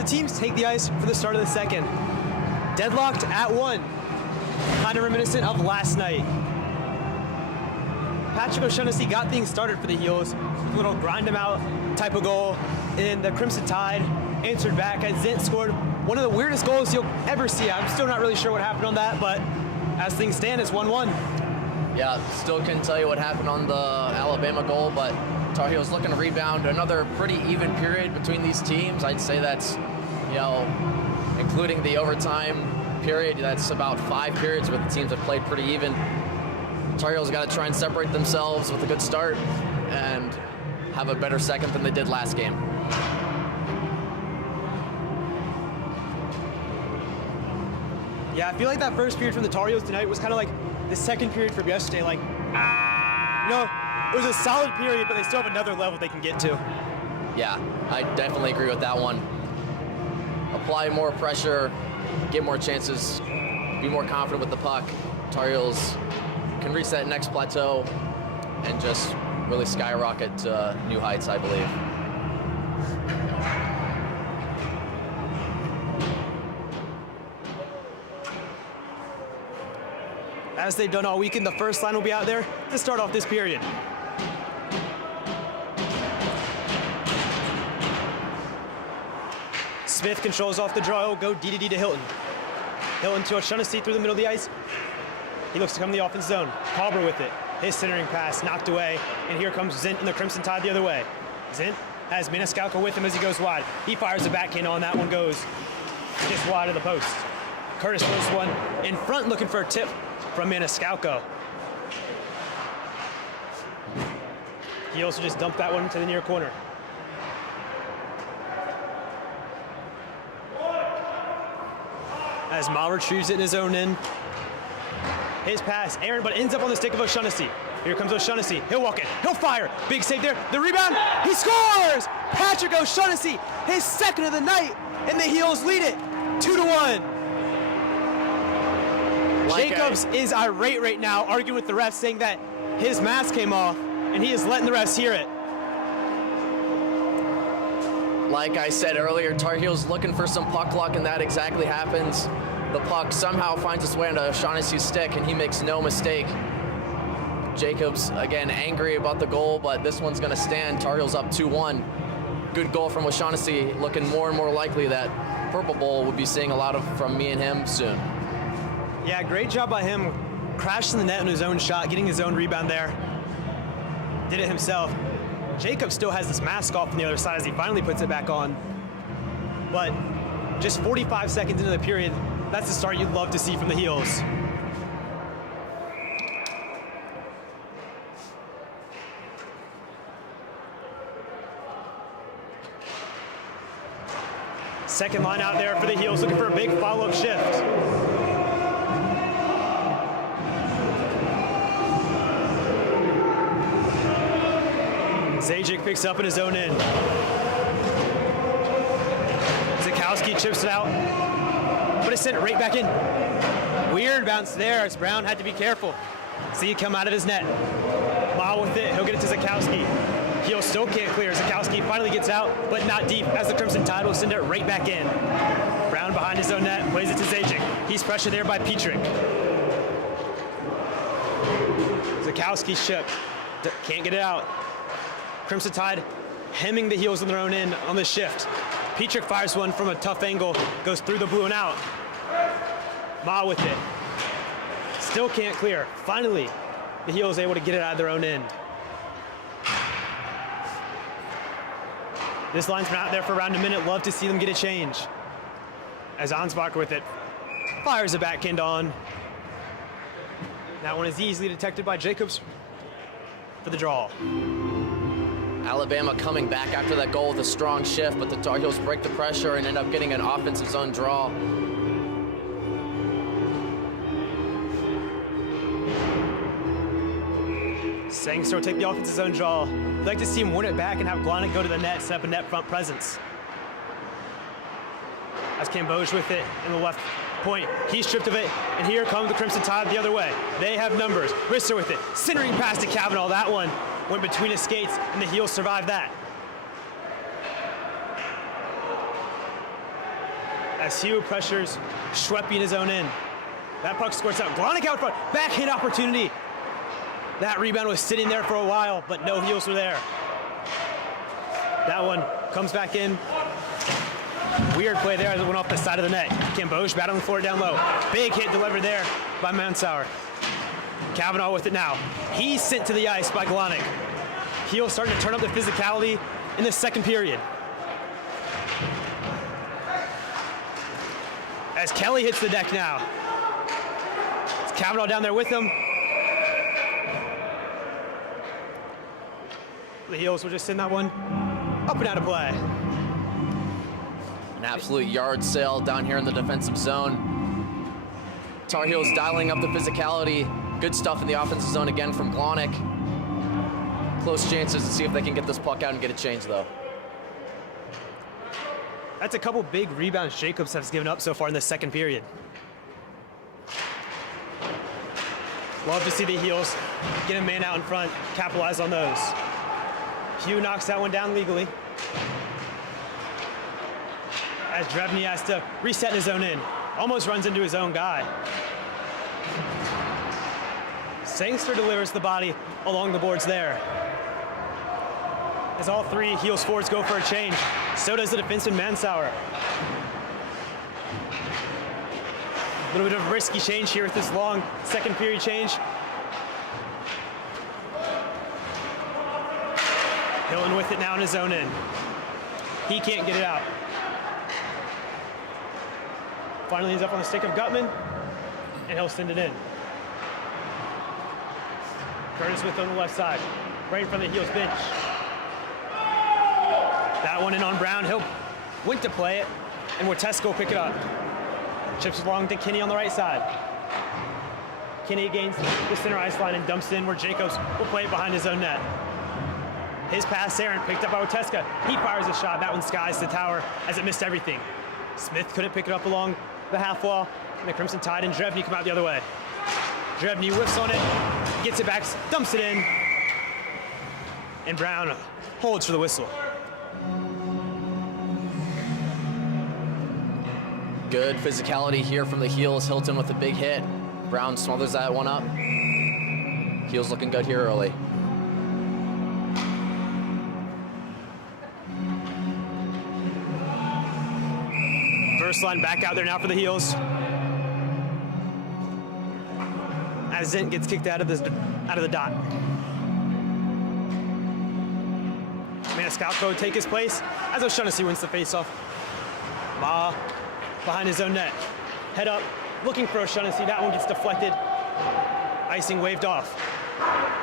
the teams take the ice for the start of the second. Deadlocked at 1. Kind of reminiscent of last night. Patrick O'Shaughnessy got things started for the Heels. A little grind them out type of goal. And the Crimson Tide answered back as Zint scored one of the weirdest goals you'll ever see. I'm still not really sure what happened on that, but as things stand, it's 1-1. Yeah, still couldn't tell you what happened on the Alabama goal, but Tar Heels looking to rebound. Another pretty even period between these teams. I'd say that's, including the overtime period, that's about 5 periods where the teams have played pretty even. Tar Heels got to try and separate themselves with a good start and have a better second than they did last game. Yeah, I feel like that first period from the Tar Heels tonight was kind of like the second period from yesterday. Like, it was a solid period, but they still have another level they can get to. Yeah, I definitely agree with that one. Apply more pressure, get more chances, be more confident with the puck. Tar Heels can reach that next plateau and just really skyrocket to new heights, I believe. As they've done all weekend, the first line will be out there to start off this period. Smith controls off the draw. He'll go D-to-D to Hilton. Hilton to O'Shaughnessy through the middle of the ice. He looks to come to the offense zone. Kalber with it. His centering pass knocked away. And here comes Zint and the Crimson Tide the other way. Zint has Maniscalco with him as he goes wide. He fires the backhand on. That one goes just wide of the post. Curtis throws one in front looking for a tip from Maniscalco. He also just dumped that one to the near corner. As Ma retrieves it in his own end. His pass, Aaron, but ends up on the stick of O'Shaughnessy. Here comes O'Shaughnessy. He'll walk it. He'll fire. Big save there. The rebound. He scores! Patrick O'Shaughnessy, his second of the night, and the Heels lead it 2-1. Jacobs is irate right now, arguing with the refs, saying that his mask came off, and he is letting the refs hear it. Like I said earlier, Tar Heels looking for some puck luck, and that exactly happens. The puck somehow finds its way into O'Shaughnessy's stick, and he makes no mistake. Jacobs, again, angry about the goal, but this one's going to stand. Tar Heels up 2-1. Good goal from O'Shaughnessy, looking more and more likely that Purple Bowl will be seeing a lot of from me and him soon. Yeah, great job by him. Crashing the net on his own shot, getting his own rebound there. Did it himself. Jacob still has this mask off on the other side as he finally puts it back on. But just 45 seconds into the period, that's the start you'd love to see from the Heels. Second line out there for the Heels, looking for a big follow-up shift. Zajic picks up in his own end. Zakowski chips it out, but it's sent right back in. Weird bounce there as Brown had to be careful. See it come out of his net. Mile with it, he'll get it to Zakowski. Heel still can't clear. Zakowski finally gets out, but not deep as the Crimson Tide will send it right back in. Brown behind his own net, plays it to Zajic. He's pressured there by Petrick. Zakowski's chip, can't get it out. Crimson Tide hemming the Heels on their own end on the shift. Petrick fires one from a tough angle, goes through the blue and out. Ma with it. Still can't clear. Finally, the Heels able to get it out of their own end. This line's been out there for around a minute. Love to see them get a change. As Ansbach with it, fires a backhand on. That one is easily detected by Jacobs for the draw. Alabama coming back after that goal with a strong shift, but the Tar Heels break the pressure and end up getting an offensive zone draw. Sangster will take the offensive zone draw. I'd like to see him win it back and have Glonick go to the net, set up a net front presence. As Cambodge with it in the left point, he's stripped of it, and here comes the Crimson Tide the other way. They have numbers. Risser with it, centering pass to Kavanaugh. That one went between his skates, and the Heels survived that. As Hugh pressures Schweppe in his own end. That puck squirts out. Glonick out front. Backhand opportunity. That rebound was sitting there for a while, but no heels were there. That one comes back in. Weird play there as it went off the side of the net. Camboge battling for it down low. Big hit delivered there by Mansauer. Kavanaugh with it now. He's sent to the ice by Glonick. Heels starting to turn up the physicality in the second period. As Kelly hits the deck now. It's Kavanaugh down there with him. The Heels will just send that one up and out of play. An absolute yard sale down here in the defensive zone. Tar Heels dialing up the physicality. Good stuff in the offensive zone again from Glonick. Close chances to see if they can get this puck out and get it changed though. That's a couple big rebounds Jacobs has given up so far in the second period. Love to see the Heels get a man out in front, capitalize on those. Hugh knocks that one down legally. As Drevny has to reset in his own end. Almost runs into his own guy. Sangster delivers the body along the boards there. As all three Heels forwards go for a change. So does the defenseman Mansauer. A little bit of a risky change here with this long second period change. Hilton with it now in his own end. He can't get it out. Finally he's up on the stick of Gutman, and he'll send it in. Curtis Smith on the left side, right in front of the Heels bench. That one in on Brown. He'll went to play it, and Witesco will pick it up. Chips along to Kinney on the right side. Kinney gains the center ice line and dumps it in where Jacobs will play it behind his own net. His pass there and picked up by Witesco. He fires a shot. That one skies the tower as it missed everything. Smith couldn't pick it up along the half wall, and the Crimson Tide and Drevny come out the other way. Drevny whiffs on it, gets it back, dumps it in, and Brown holds for the whistle. Good physicality here from the Heels. Hilton with a big hit. Brown smothers that one up. Heels looking good here early. First line back out there now for the Heels. As Zent gets kicked out of the dot. Maniscalco take his place as O'Shaughnessy wins the faceoff. Ma behind his own net. Head up, looking for O'Shaughnessy. That one gets deflected. Icing waved off.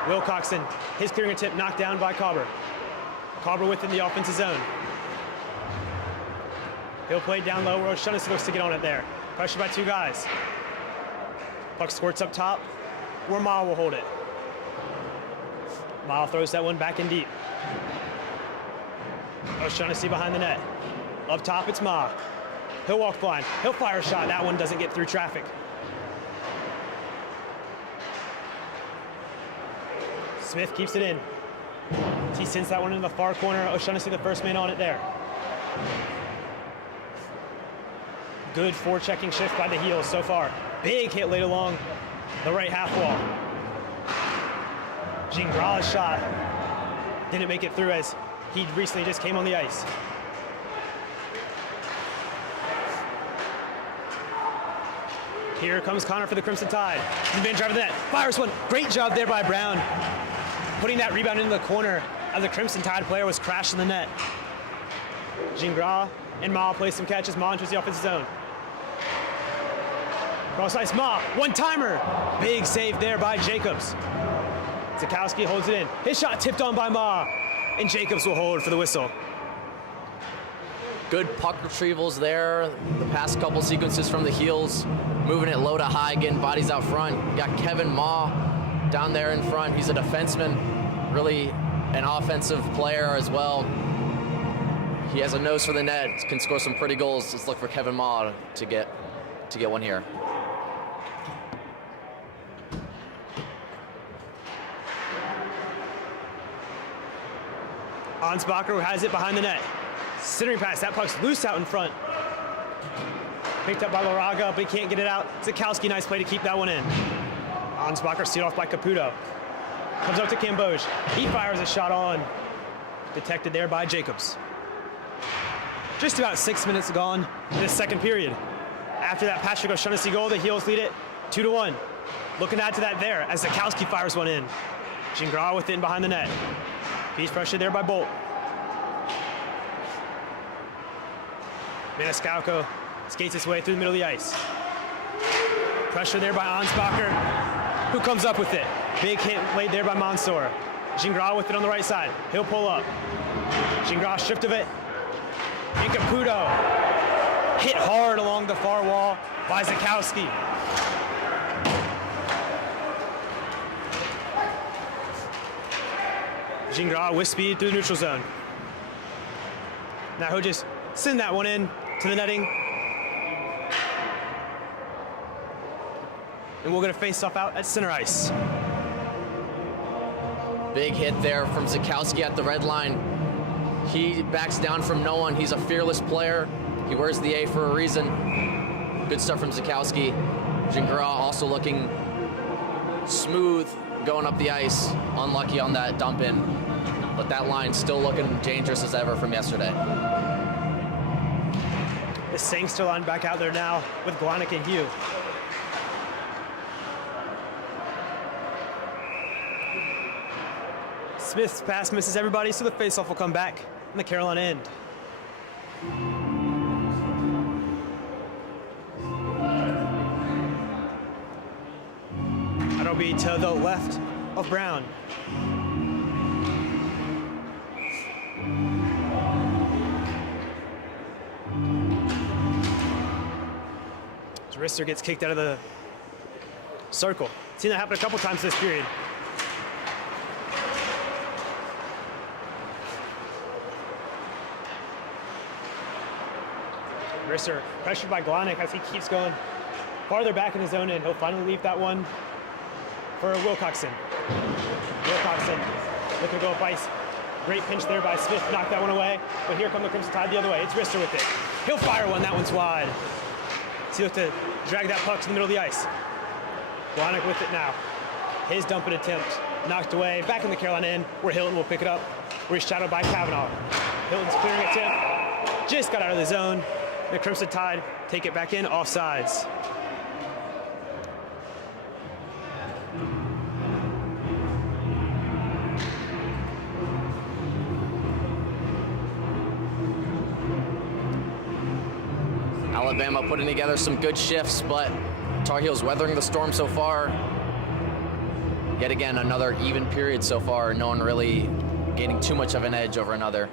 Wilcoxon, his clearing attempt knocked down by Cobber. Cobber within the offensive zone. He'll play it down low where O'Shaughnessy looks to get on it there. Pressured by two guys. Puck squirts up top where Ma will hold it. Ma throws that one back in deep. O'Shaughnessy behind the net. Up top, it's Ma. He'll walk blind. He'll fire a shot. That one doesn't get through traffic. Smith keeps it in. He sends that one in the far corner. O'Shaughnessy the first man on it there. Good forechecking shift by the Heels so far. Big hit late along the right half wall. Gingra's shot didn't make it through as he recently just came on the ice. Here comes Connor for the Crimson Tide. He's been driving the net. Fires one. Great job there by Brown. Putting that rebound into the corner as the Crimson Tide player was crashing the net. Gingra and Ma play some catches. Ma enters the offensive zone. Cross ice, Ma, one-timer. Big save there by Jacobs. Zakowski holds it in. His shot tipped on by Ma, and Jacobs will hold for the whistle. Good puck retrievals there. The past couple sequences from the Heels, moving it low to high, getting bodies out front. You got Kevin Ma down there in front. He's a defenseman, really an offensive player as well. He has a nose for the net, can score some pretty goals. Let's look for Kevin Ma to get one here. Ansbacher has it behind the net. Centering pass, that puck's loose out in front. Picked up by Laraga, but he can't get it out. Zakowski, nice play to keep that one in. Ansbacher sealed off by Caputo. Comes up to Camboj. He fires a shot on. Detected there by Jacobs. Just about 6 minutes gone in this second period. After that Patrick O'Shaughnessy goal, the Heels lead it 2-1. Looking to add to that there as Zakowski fires one in. Gingras with it in behind the net. He's pressured there by Bolt. Maniscalco skates his way through the middle of the ice. Pressure there by Ansbacher, who comes up with it. Big hit laid there by Mansour. Gingras with it on the right side. He'll pull up. Gingras stripped of it. And Caputo hit hard along the far wall by Zakowski. Gingras with speed through the neutral zone. Now he'll just send that one in to the netting. And we'll get a face-off out at center ice. Big hit there from Zakowski at the red line. He backs down from no one. He's a fearless player. He wears the A for a reason. Good stuff from Zakowski. Gingras also looking smooth going up the ice. Unlucky on that dump in. But that line still looking dangerous as ever from yesterday. The Sangster line back out there now with Glanik and Hugh. Smith's pass misses everybody, so the faceoff will come back in the Carolina end. That'll be to the left of Brown. Rister gets kicked out of the circle. Seen that happen a couple times this period. Rister pressured by Glanik as he keeps going farther back in his zone end. He'll finally leave that one for Wilcoxon. Wilcoxon looking to go up ice. Great pinch there by Smith, knocked that one away. But here come the Crimson Tide the other way. It's Rister with it. He'll fire one, that one's wide. So he'll have to drag that puck to the middle of the ice. Glanik with it now. His dumping attempt knocked away. Back in the Carolina end where Hilton will pick it up. Where he's shadowed by Kavanaugh. Hilton's clearing attempt. Just got out of the zone. The Crimson Tide take it back in, offsides. Alabama putting together some good shifts, but Tar Heels weathering the storm so far. Yet again, another even period so far. No one really gaining too much of an edge over another.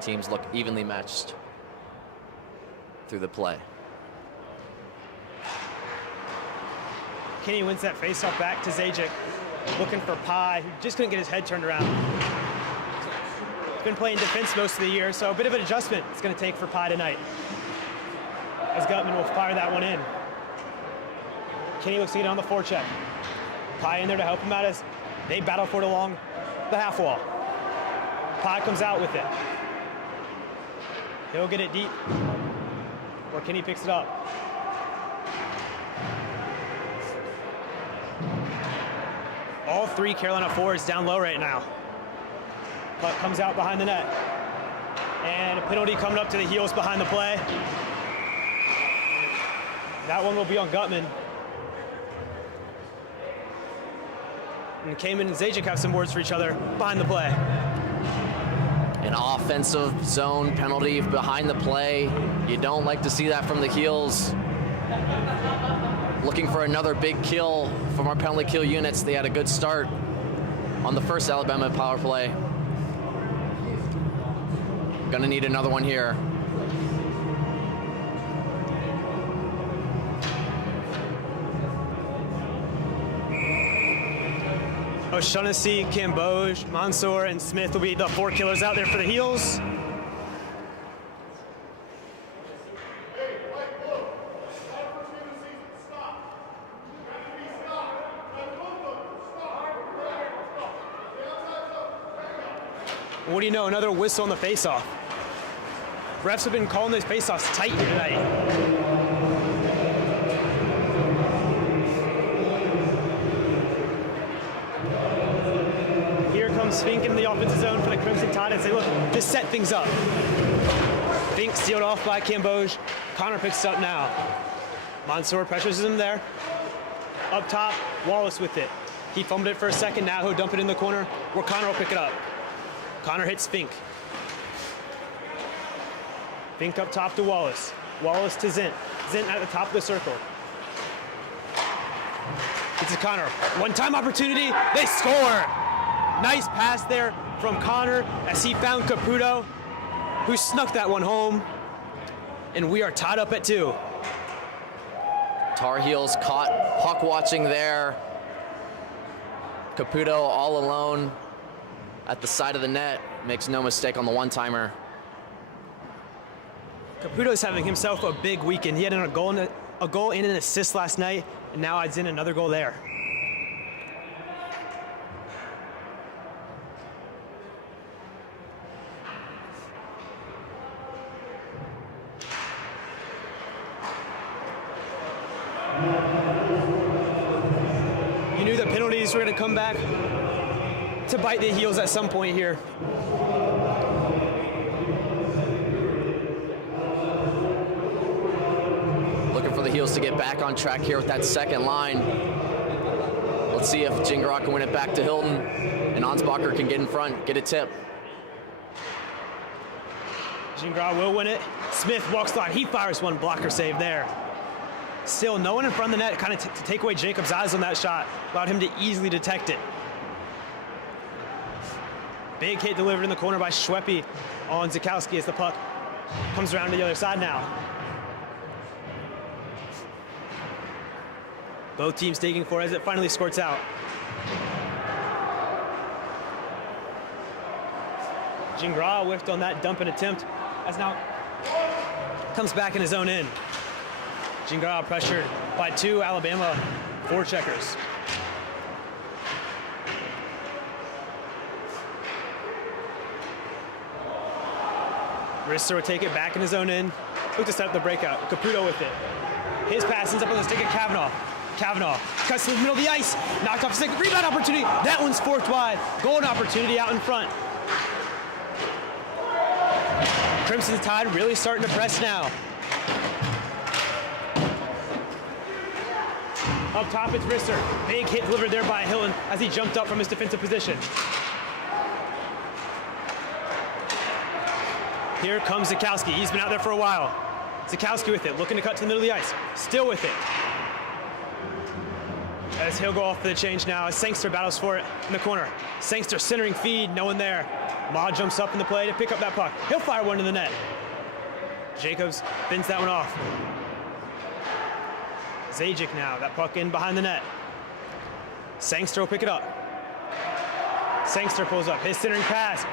Teams look evenly matched through the play. Kenny wins that faceoff back to Zajic. Looking for Pye, who just couldn't get his head turned around. He's been playing defense most of the year, so a bit of an adjustment it's going to take for Pye tonight. As Gutman will fire that one in. Kenny looks to get on the forecheck. Pye in there to help him out as they battle for it along the half wall. Pye comes out with it. He'll get it deep, or Kenny picks it up. All three Carolina forwards down low right now. Puck comes out behind the net. And a penalty coming up to the Heels behind the play. That one will be on Gutman. And Kamen and Zajic have some words for each other behind the play. An offensive zone penalty behind the play. You don't like to see that from the Heels. Looking for another big kill from our penalty kill units. They had a good start on the first Alabama power play. Gonna need another one here. O'Shaughnessy, Camboj, Mansour, and Smith will be the four killers out there for the Heels. What do you know? Another whistle on the faceoff. Refs have been calling these faceoffs tight here tonight. comes Fink in the offensive zone for the Crimson Tide and say, look, just set things up. Fink sealed off by Cambodge. Connor picks it up now. Mansour pressures him there. Up top, Wallace with it. He fumbled it for a second. Now he'll dump it in the corner where Connor will pick it up. Connor hits Fink. Fink up top to Wallace. Wallace to Zint. Zint at the top of the circle. It's a Connor. One-time opportunity. They score. Nice pass there from Connor as he found Caputo, who snuck that one home. And we are tied up at 2. Tar Heels caught puck watching there. Caputo all alone at the side of the net. Makes no mistake on the one-timer. Caputo's having himself a big weekend. He had a goal and an assist last night, and now adds in another goal there. You knew the penalties were going to come back to bite the heels at some point here. Looking for the Heels to get back on track here with that second line. Let's see if Gingras can win it back to Hilton and Ansbacher can get in front, get a tip. Gingras will win it. Smith walks the line. He fires one, blocker save there. Still no one in front of the net, kind of to take away Jacob's eyes on that shot. Allowed him to easily detect it. Big hit delivered in the corner by Schweppe on Zukowski as the puck comes around to the other side now. Both teams digging for it as it finally squirts out. Gingras whiffed on that dump and attempt as now comes back in his own end. Gingras pressured by 2 Alabama forecheckers. Risser would take it back in his own end. Look to set up the breakout. Caputo with it. His pass ends up on the stick of Kavanaugh. Kavanaugh cuts to the middle of the ice. Knocked off the stick. Rebound opportunity. That one's forked wide. Golden opportunity out in front. Crimson Tide really starting to press now. Up top, it's Risser. Big hit delivered there by Hilton as he jumped up from his defensive position. Here comes Zukowski. He's been out there for a while. Zukowski with it, looking to cut to the middle of the ice. Still with it. As he'll go off for the change now, as Sangster battles for it in the corner. Sangster centering feed, no one there. Ma jumps up in the play to pick up that puck. He'll fire one to the net. Jacobs bends that one off. Zajic now, that puck in behind the net. Sangster will pick it up. Sangster pulls up, his centering pass.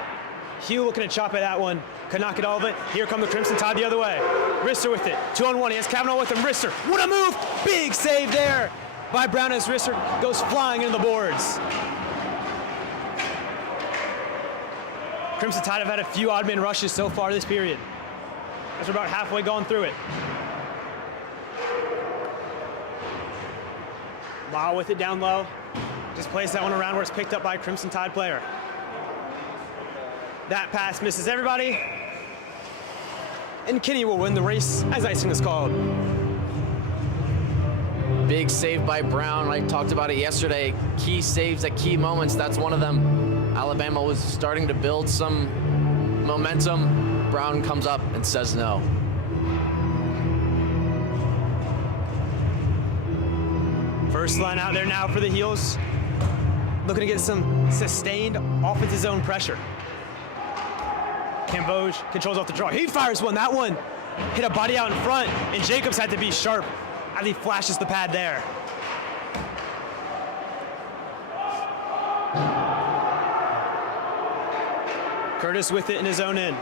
Hugh looking to chop at that one. Could not get all of it. Here come the Crimson Tide the other way. Risser with it, 2-on-1. He has Kavanaugh with him. Risser, what a move! Big save there by Brown as Risser goes flying into the boards. Crimson Tide have had a few odd man rushes so far this period, as we're about halfway gone through it. Ma with it down low. Just plays that one around where it's picked up by a Crimson Tide player. That pass misses everybody. And Kinney will win the race as icing is called. Big save by Brown. I talked about it yesterday. Key saves at key moments. That's one of them. Alabama was starting to build some momentum. Brown comes up and says no. First line out there now for the Heels. Looking to get some sustained offensive zone pressure. Cambodge controls off the draw. He fires one. That one hit a body out in front, and Jacobs had to be sharp as he flashes the pad there. Curtis with it in his own end.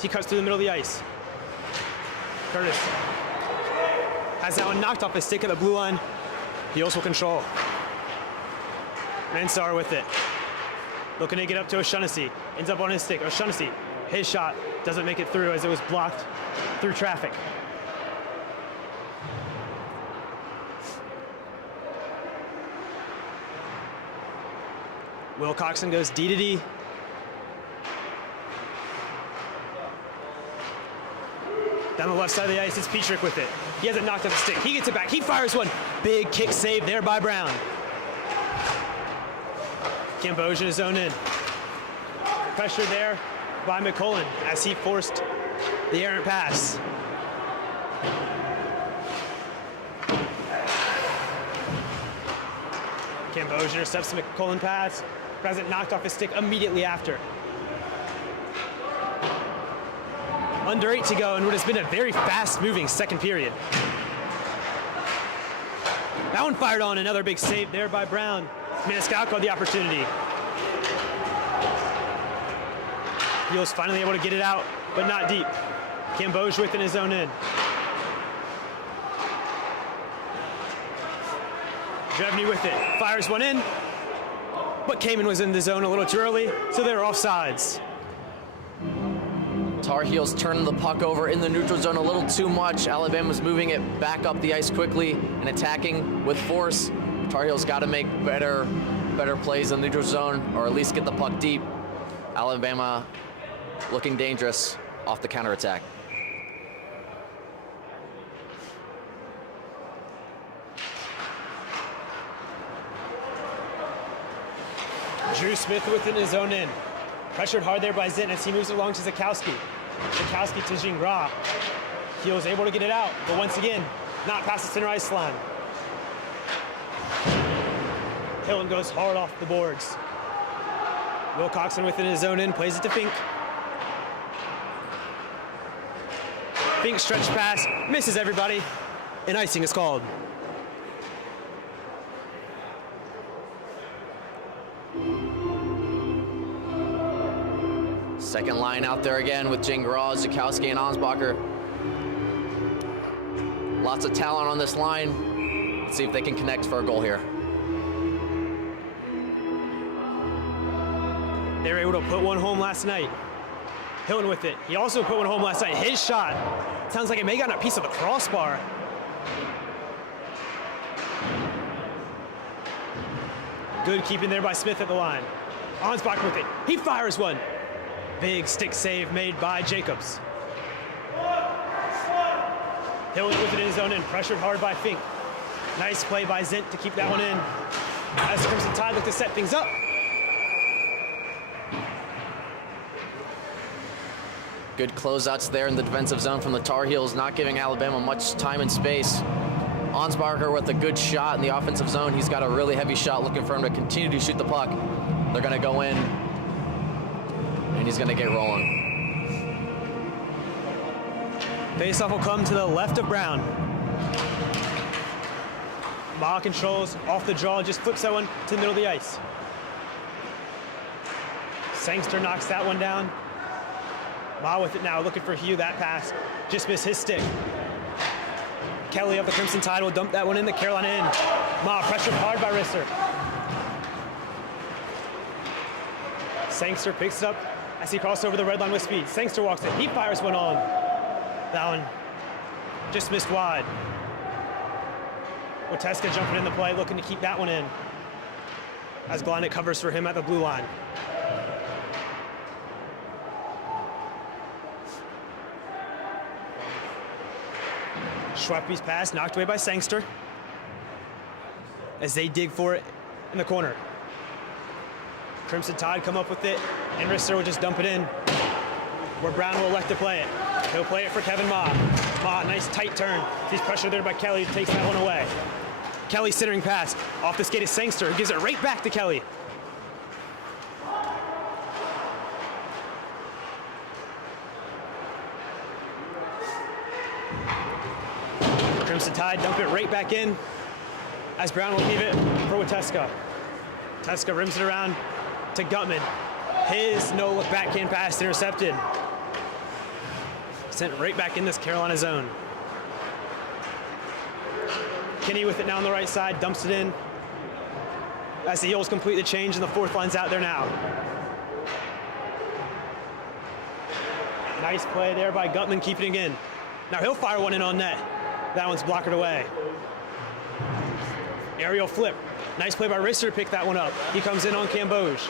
He cuts through the middle of the ice. Curtis has that one knocked off his stick at the blue line. Heels will control. Mansar with it. Looking to get up to O'Shaughnessy. Ends up on his stick. O'Shaughnessy, his shot doesn't make it through as it was blocked through traffic. Wilcoxon goes D to D. Down the left side of the ice, it's Petrick with it. He has it knocked off the stick. He gets it back. He fires one. Big kick save there by Brown. Cambogia is zoned in. Pressure there by McCullen as he forced the errant pass. Cambogia intercepts the McCullen pass. Has it knocked off his stick immediately after. Under 8 to go in what has been a very fast-moving second period. That one fired on, another big save there by Brown. Maniscalco the opportunity. He was finally able to get it out, but not deep. Cambogia within his own end. Drevny with it, fires one in, but Kamen was in the zone a little too early, so they're offsides. Tar Heels turning the puck over in the neutral zone a little too much. Alabama's moving it back up the ice quickly and attacking with force. Tar Heels got to make better plays in the neutral zone, or at least get the puck deep. Alabama looking dangerous off the counterattack. Drew Smith within his own end. Pressured hard there by Zint as he moves along to Zakowski. Zakowski to Gingras. He was able to get it out, but once again, not past the center ice line. Hilton goes hard off the boards. Wilcoxon within his own end, plays it to Fink. Fink stretch pass, misses everybody, and icing is called. Second line out there again with Gingras, Zakowski, and Ansbacher. Lots of talent on this line. Let's see if they can connect for a goal here. They were able to put one home last night. Hilton with it. He also put one home last night. His shot sounds like it may have gotten a piece of the crossbar. Good keeping there by Smith at the line. Ansbacher with it. He fires one. Big stick save made by Jacobs. Hilton with it in his own end, pressured hard by Fink. Nice play by Zint to keep that one in. As the Crimson Tide look to set things up. Good closeouts there in the defensive zone from the Tar Heels, not giving Alabama much time and space. Ansbacher with a good shot in the offensive zone. He's got a really heavy shot, looking for him to continue to shoot the puck. They're gonna go in, and he's gonna get rolling. Faceoff will come to the left of Brown. Ma controls off the draw, just flips that one to the middle of the ice. Sangster knocks that one down. Ma with it now, looking for Hugh. That pass just missed his stick. Kelly of the Crimson Tide will dump that one in the Carolina end. Ma pressured hard by Risser. Sangster picks it up as he crosses over the red line with speed. Sangster walks in. He fires one on. That one just missed wide. Oteska jumping in the play, looking to keep that one in. As Blondit covers for him at the blue line. Schweppy's pass knocked away by Sangster as they dig for it in the corner. Crimson Tide come up with it, and Risser will just dump it in where Brown will elect to play it. He'll play it for Kevin Ma. Ma, nice tight turn. He's pressured there by Kelly, takes that one away. Kelly centering pass. Off the skate is Sangster, who gives it right back to Kelly. Crimson Tide dump it right back in as Brown will leave it for Oteska. Oteska rims it around to Gutman. His no-look backhand pass intercepted. Sent right back in this Carolina zone. Kinney with it now on the right side, dumps it in. As the Eels complete the change and the fourth line's out there now. Nice play there by Gutman, keeping it in. Now he'll fire one in on net. That one's blockered away. Aerial flip. Nice play by Risser to pick that one up. He comes in on Camboge.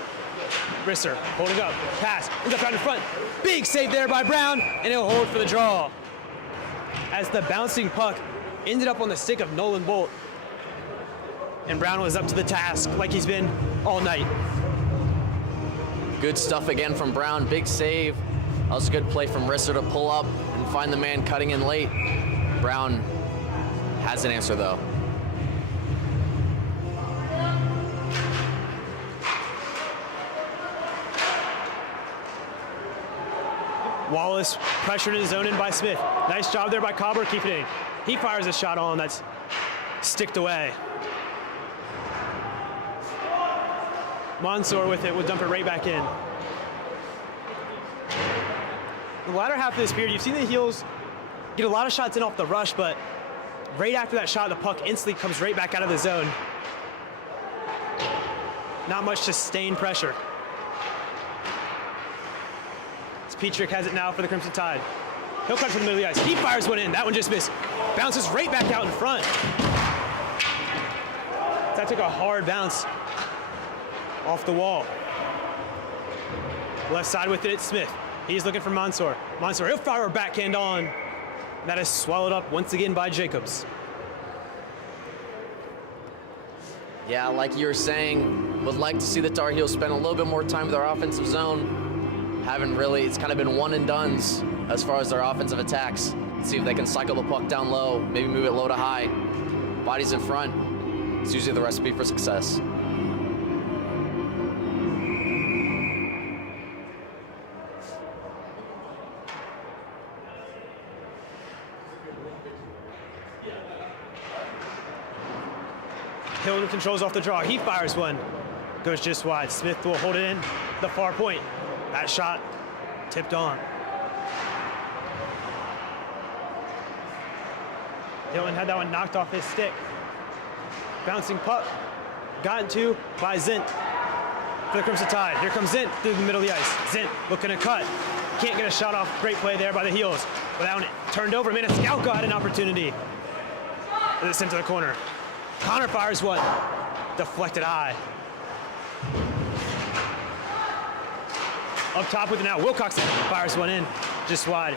Risser, holding up, pass, ends up right in front. Big save there by Brown, and he'll hold for the draw. As the bouncing puck ended up on the stick of Nolan Bolt. And Brown was up to the task like he's been all night. Good stuff again from Brown, big save. That was a good play from Risser to pull up and find the man cutting in late. Brown has an answer though. Wallace pressured in his zone in by Smith. Nice job there by Cobber keeping it in. He fires a shot on that's sticked away. Mansour with it will dump it right back in. The latter half of this period, you've seen the Heels get a lot of shots in off the rush, but right after that shot, the puck instantly comes right back out of the zone. Not much sustained pressure. Petrick has it now for the Crimson Tide. He'll cut from the middle of the ice. He fires one in. That one just missed. Bounces right back out in front. That took a hard bounce off the wall. Left side with it, it's Smith. He's looking for Mansour. Mansour, he'll fire a backhand on. That is swallowed up once again by Jacobs. Yeah, like you were saying, would like to see the Tar Heels spend a little bit more time with their offensive zone. Haven't really, it's kind of been one and dones as far as their offensive attacks. See if they can cycle the puck down low, maybe move it low to high. Bodies in front, it's usually the recipe for success. Hilton controls off the draw. He fires one. Goes just wide. Smith will hold it in the far point. That shot tipped on. Hilton had that one knocked off his stick. Bouncing puck. Gotten to by Zint for the Crimson Tide. Here comes Zint through the middle of the ice. Zint looking to cut. Can't get a shot off. Great play there by the Heels. But that one turned over. Maniscalco had an opportunity. It's into the corner. Connor fires one. Deflected high. Up top with it now. Wilcoxon fires one in, just wide.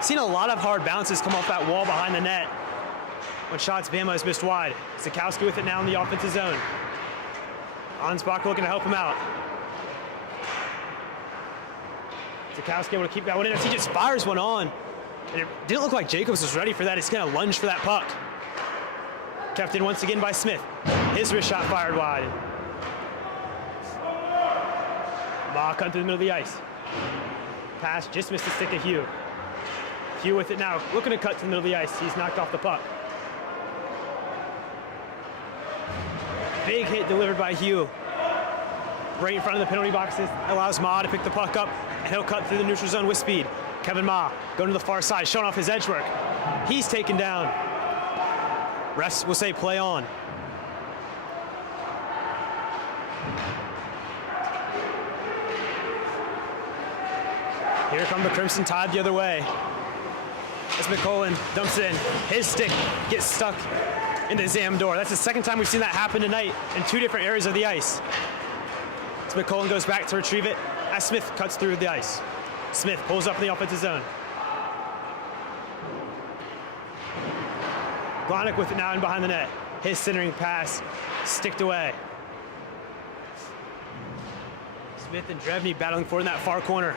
Seen a lot of hard bounces come off that wall behind the net. When shots, Bama has missed wide. Sikowski with it now in the offensive zone. Ansbach looking to help him out. Sikowski able to keep that one in as he just fires one on. And it didn't look like Jacobs was ready for that. He's gonna lunge for that puck. Kept in once again by Smith. His wrist shot fired wide. Ma cut through the middle of the ice. Pass just missed the stick of Hugh. Hugh with it now, looking to cut to the middle of the ice. He's knocked off the puck. Big hit delivered by Hugh. Right in front of the penalty boxes, allows Ma to pick the puck up, and he'll cut through the neutral zone with speed. Kevin Ma going to the far side, showing off his edge work. He's taken down. Refs will say play on. Here come the Crimson Tide the other way. As McCollin dumps it in. His stick gets stuck in the Zam door. That's the second time we've seen that happen tonight in two different areas of the ice. As McCollin goes back to retrieve it as Smith cuts through the ice. Smith pulls up in the offensive zone. Glonick with it now in behind the net. His centering pass sticked away. Smith and Drevny battling for it in that far corner.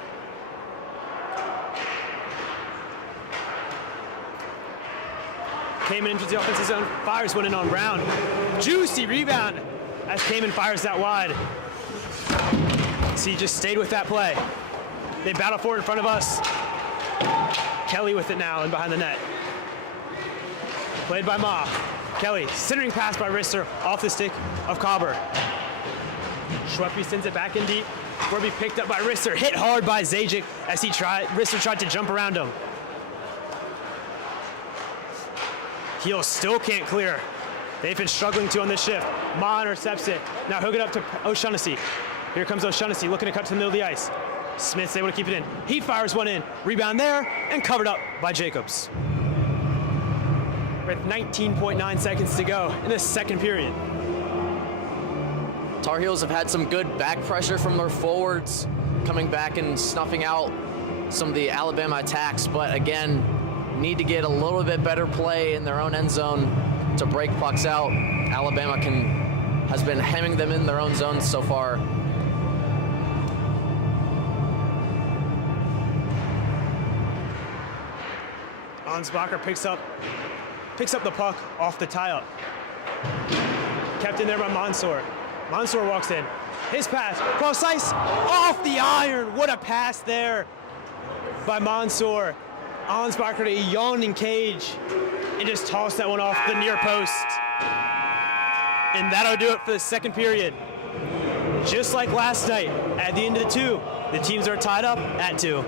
Kamen enters the offensive zone, fires one in on Brown. Juicy rebound as Kamen fires that wide. See, just stayed with that play. They battle for it in front of us. Kelly with it now and behind the net. Played by Ma. Kelly, centering pass by Risser off the stick of Cobber. Schweppe sends it back in deep. Werby picked up by Risser, hit hard by Zajic as Risser tried to jump around him. Heels still can't clear. They've been struggling to on this shift. Ma intercepts it. Now he'll get up to O'Shaughnessy. Here comes O'Shaughnessy looking to cut to the middle of the ice. Smith's able to keep it in. He fires one in. Rebound there and covered up by Jacobs. with 19.9 seconds to go in the second period. Tar Heels have had some good back pressure from their forwards, coming back and snuffing out some of the Alabama attacks, but again, need to get a little bit better play in their own end zone to break pucks out. Alabama has been hemming them in their own zones so far. Ansbacher picks up the puck off the tie-up. Kept in there by Mansour. Mansour walks in. His pass, cross ice, off the iron. What a pass there by Mansour. Ansbacher to a yawning Cage and just tossed that one off the near post. And that'll do it for the second period. Just like last night, at the end of the 2, the teams are tied up at 2.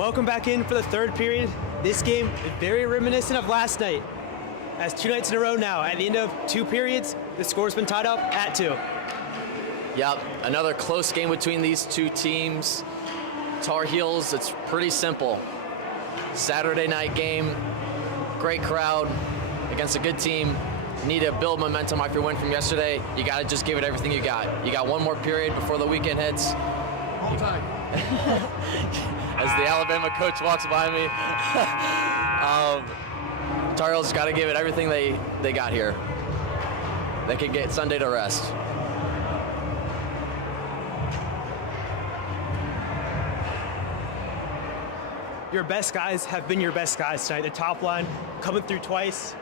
Welcome back in for the third period. This game is very reminiscent of last night. As 2 nights in a row now, at the end of 2 periods, the score's been tied up at 2. Yep, another close game between these 2 teams. Tar Heels, it's pretty simple. Saturday night game, great crowd against a good team. You need to build momentum after your win from yesterday. You got to just give it everything you got. You got 1 more period before the weekend hits. All time. As the Alabama coach walks behind me. Tar Heels got to give it everything they got here. They could get Sunday to rest. Your best guys have been your best guys tonight. The top line coming through twice,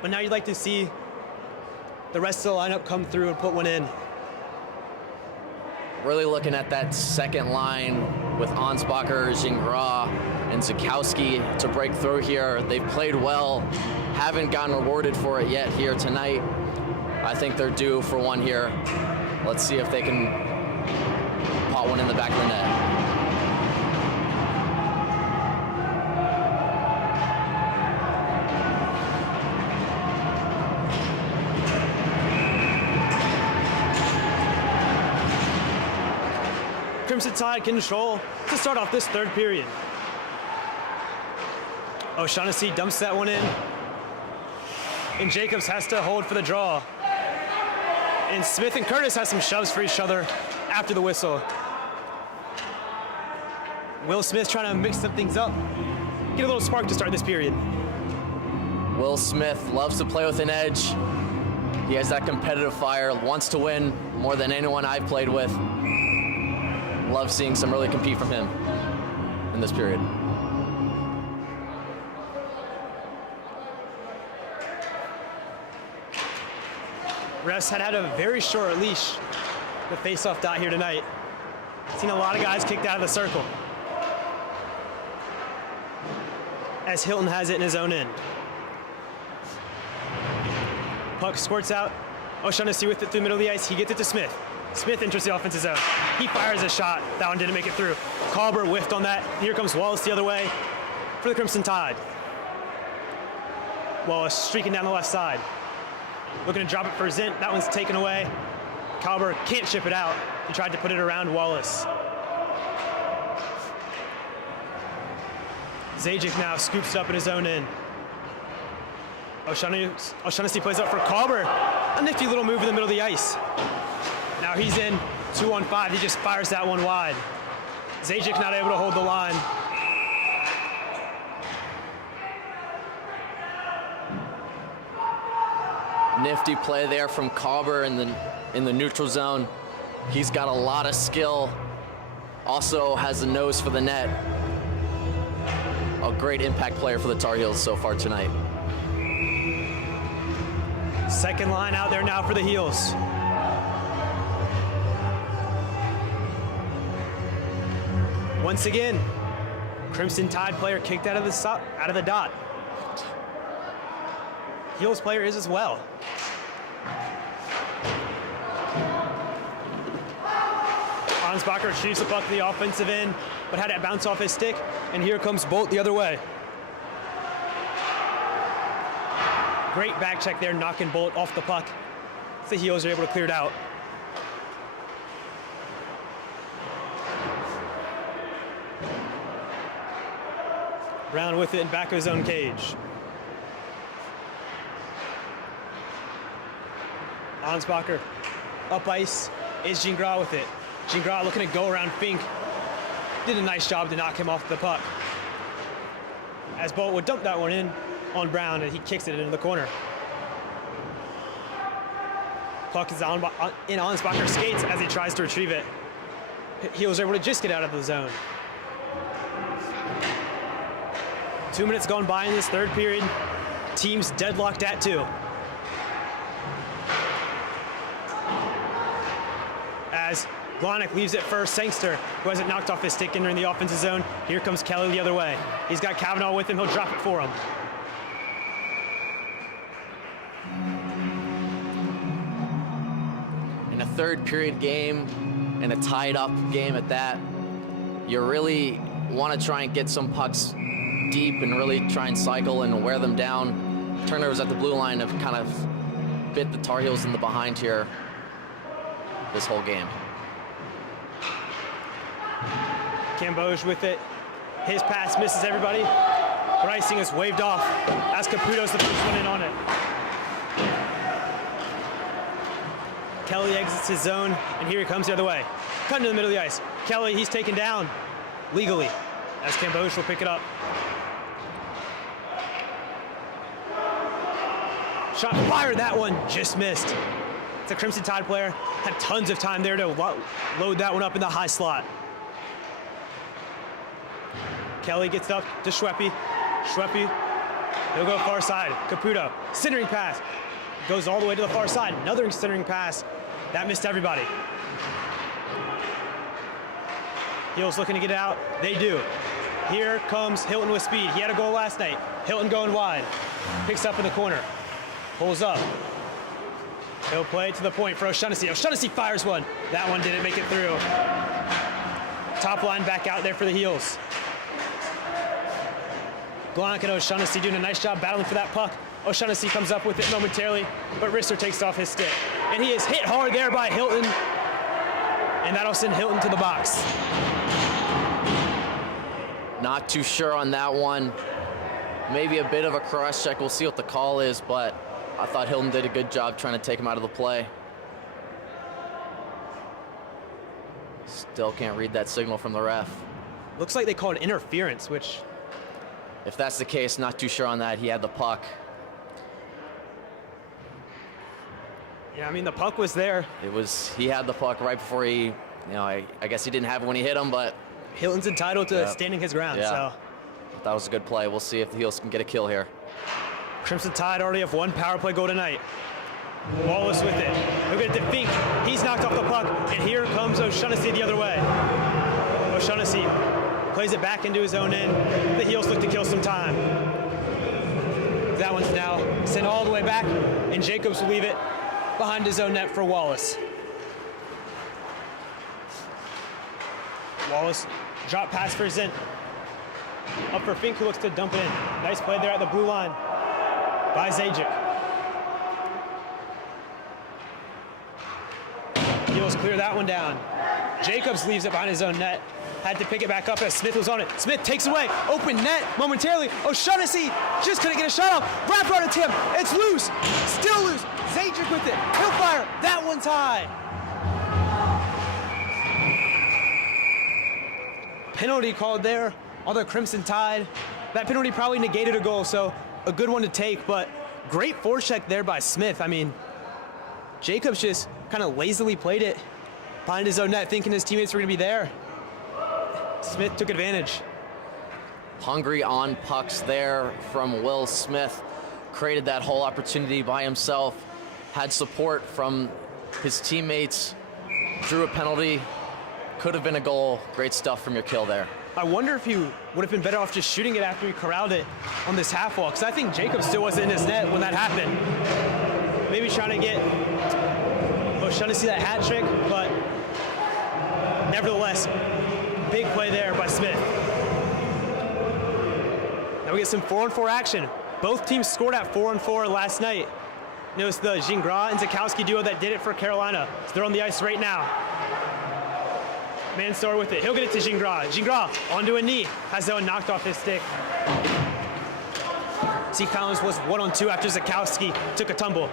but now you'd like to see the rest of the lineup come through and put one in. Really looking at that second line with Ansbacher, Gingras, and Zukowski to break through here. They've played well, haven't gotten rewarded for it yet here tonight. I think they're due for one here. Let's see if they can pot one in the back of the net. Crimson Tide control to start off this third period. O'Shaughnessy dumps that one in. And Jacobs has to hold for the draw. And Smith and Curtis have some shoves for each other after the whistle. Will Smith trying to mix some things up. Get a little spark to start this period. Will Smith loves to play with an edge. He has that competitive fire, wants to win more than anyone I've played with. Love seeing some really compete from him in this period. Refs had a very short leash, the face-off dot here tonight. Seen a lot of guys kicked out of the circle. As Hilton has it in his own end. Puck squirts out. O'Shaughnessy with it through the middle of the ice. He gets it to Smith. Smith enters the offensive zone. He fires a shot. That one didn't make it through. Kalber whiffed on that. Here comes Wallace the other way for the Crimson Tide. Wallace streaking down the left side. Looking to drop it for Zint. That one's taken away. Kalber can't ship it out. He tried to put it around Wallace. Zajic now scoops it up in his own end. O'Shaughnessy plays up for Kalber. A nifty little move in the middle of the ice. Now he's in 2-on-5. He just fires that one wide. Zajic not able to hold the line. Nifty play there from Kalber in the neutral zone. He's got a lot of skill. Also has a nose for the net. A great impact player for the Tar Heels so far tonight. Second line out there now for the Heels. Once again, Crimson Tide player kicked out of the dot. Heels player is as well. Ansbacher retrieves the puck to the offensive end, but had it bounce off his stick, and here comes Bolt the other way. Great back check there, knocking Bolt off the puck. The Heels are able to clear it out. Brown with it in back of his own cage. Ansbacher up ice is Gingras with it. Gingras looking to go around Fink. Did a nice job to knock him off the puck. As Bolt would dump that one in on Brown, and he kicks it into the corner. Puck is in Ansbacher's skates as he tries to retrieve it. He was able to just get out of the zone. 2 minutes gone by in this third period. Teams deadlocked at 2. As Glonick leaves it for Sangster, who has it knocked off his stick entering the offensive zone. Here comes Kelly the other way. He's got Kavanaugh with him. He'll drop it for him. In a third period game, and a tied up game at that, you're really want to try and get some pucks deep and really try and cycle and wear them down. Turnovers at the blue line have kind of bit the Tar Heels in the behind here this whole game. Cambauge with it. His pass misses everybody. Ricing is waved off as Caputo's the first one in on it. Kelly exits his zone, and here he comes the other way. Cutting to the middle of the ice. Kelly, he's taken down legally as Cambauge will pick it up. Shot fired, that one just missed. It's a Crimson Tide player. Had tons of time there to load that one up in the high slot. Kelly gets up to Schweppe. Schweppe, he'll go far side. Caputo, centering pass. Goes all the way to the far side. Another centering pass. That missed everybody. Heels looking to get it out. They do. Here comes Hilton with speed. He had a goal last night. Hilton going wide. Picks up in the corner. Pulls up. He'll play it to the point for O'Shaughnessy. O'Shaughnessy fires one. That one didn't make it through. Top line back out there for the Heels. Glonk and O'Shaughnessy doing a nice job battling for that puck. O'Shaughnessy comes up with it momentarily, but Risser takes off his stick. And he is hit hard there by Hilton. And that'll send Hilton to the box. Not too sure on that one. Maybe a bit of a cross check. We'll see what the call is, but I thought Hilton did a good job trying to take him out of the play. Still can't read that signal from the ref. Looks like they called interference, which... If that's the case, not too sure on that. He had the puck. Yeah, I mean, the puck was there. He had the puck right before he, I guess he didn't have it when he hit him, but... Hilton's entitled to standing his ground, so... That was a good play. We'll see if the Heels can get a kill here. Crimson Tide already have one power play goal tonight. Wallace with it. Look at it to Fink. He's knocked off the puck, and here comes O'Shaughnessy the other way. O'Shaughnessy plays it back into his own end. The Heels look to kill some time. That one's now sent all the way back, and Jacobs will leave it behind his own net for Wallace. Wallace, drop pass for Zint. Up for Fink, who looks to dump it in. Nice play there at the blue line by Zajic. Heels clear that one down. Jacobs leaves it behind his own net. Had to pick it back up as Smith was on it. Smith takes away. Open net momentarily. O'Shaughnessy just couldn't get a shot off. Wrap-around attempt. It's loose. Still loose. Zajic with it. He'll fire. That one's high. Penalty called there on the Crimson Tide. That penalty probably negated a goal, so a good one to take, but great forecheck there by Smith. I mean, Jacobs just kind of lazily played it behind his own net, thinking his teammates were going to be there. Smith took advantage. Hungry on pucks there from Will Smith. Created that whole opportunity by himself. Had support from his teammates. Drew a penalty. Could have been a goal. Great stuff from your kill there. I wonder if he would have been better off just shooting it after he corralled it on this half wall, because I think Jacobs still wasn't in his net when that happened. Maybe trying to get O'Shaughnessy that hat trick, but nevertheless, big play there by Smith. Now we get some 4-on-4 action. Both teams scored at 4-on-4 last night. Notice the Gingras and Zakowski duo that did it for Carolina. So they're on the ice right now. Mansour with it. He'll get it to Gingras. Gingras onto a knee. Has that one knocked off his stick. C. Collins was 1-on-2 after Zakowski took a tumble.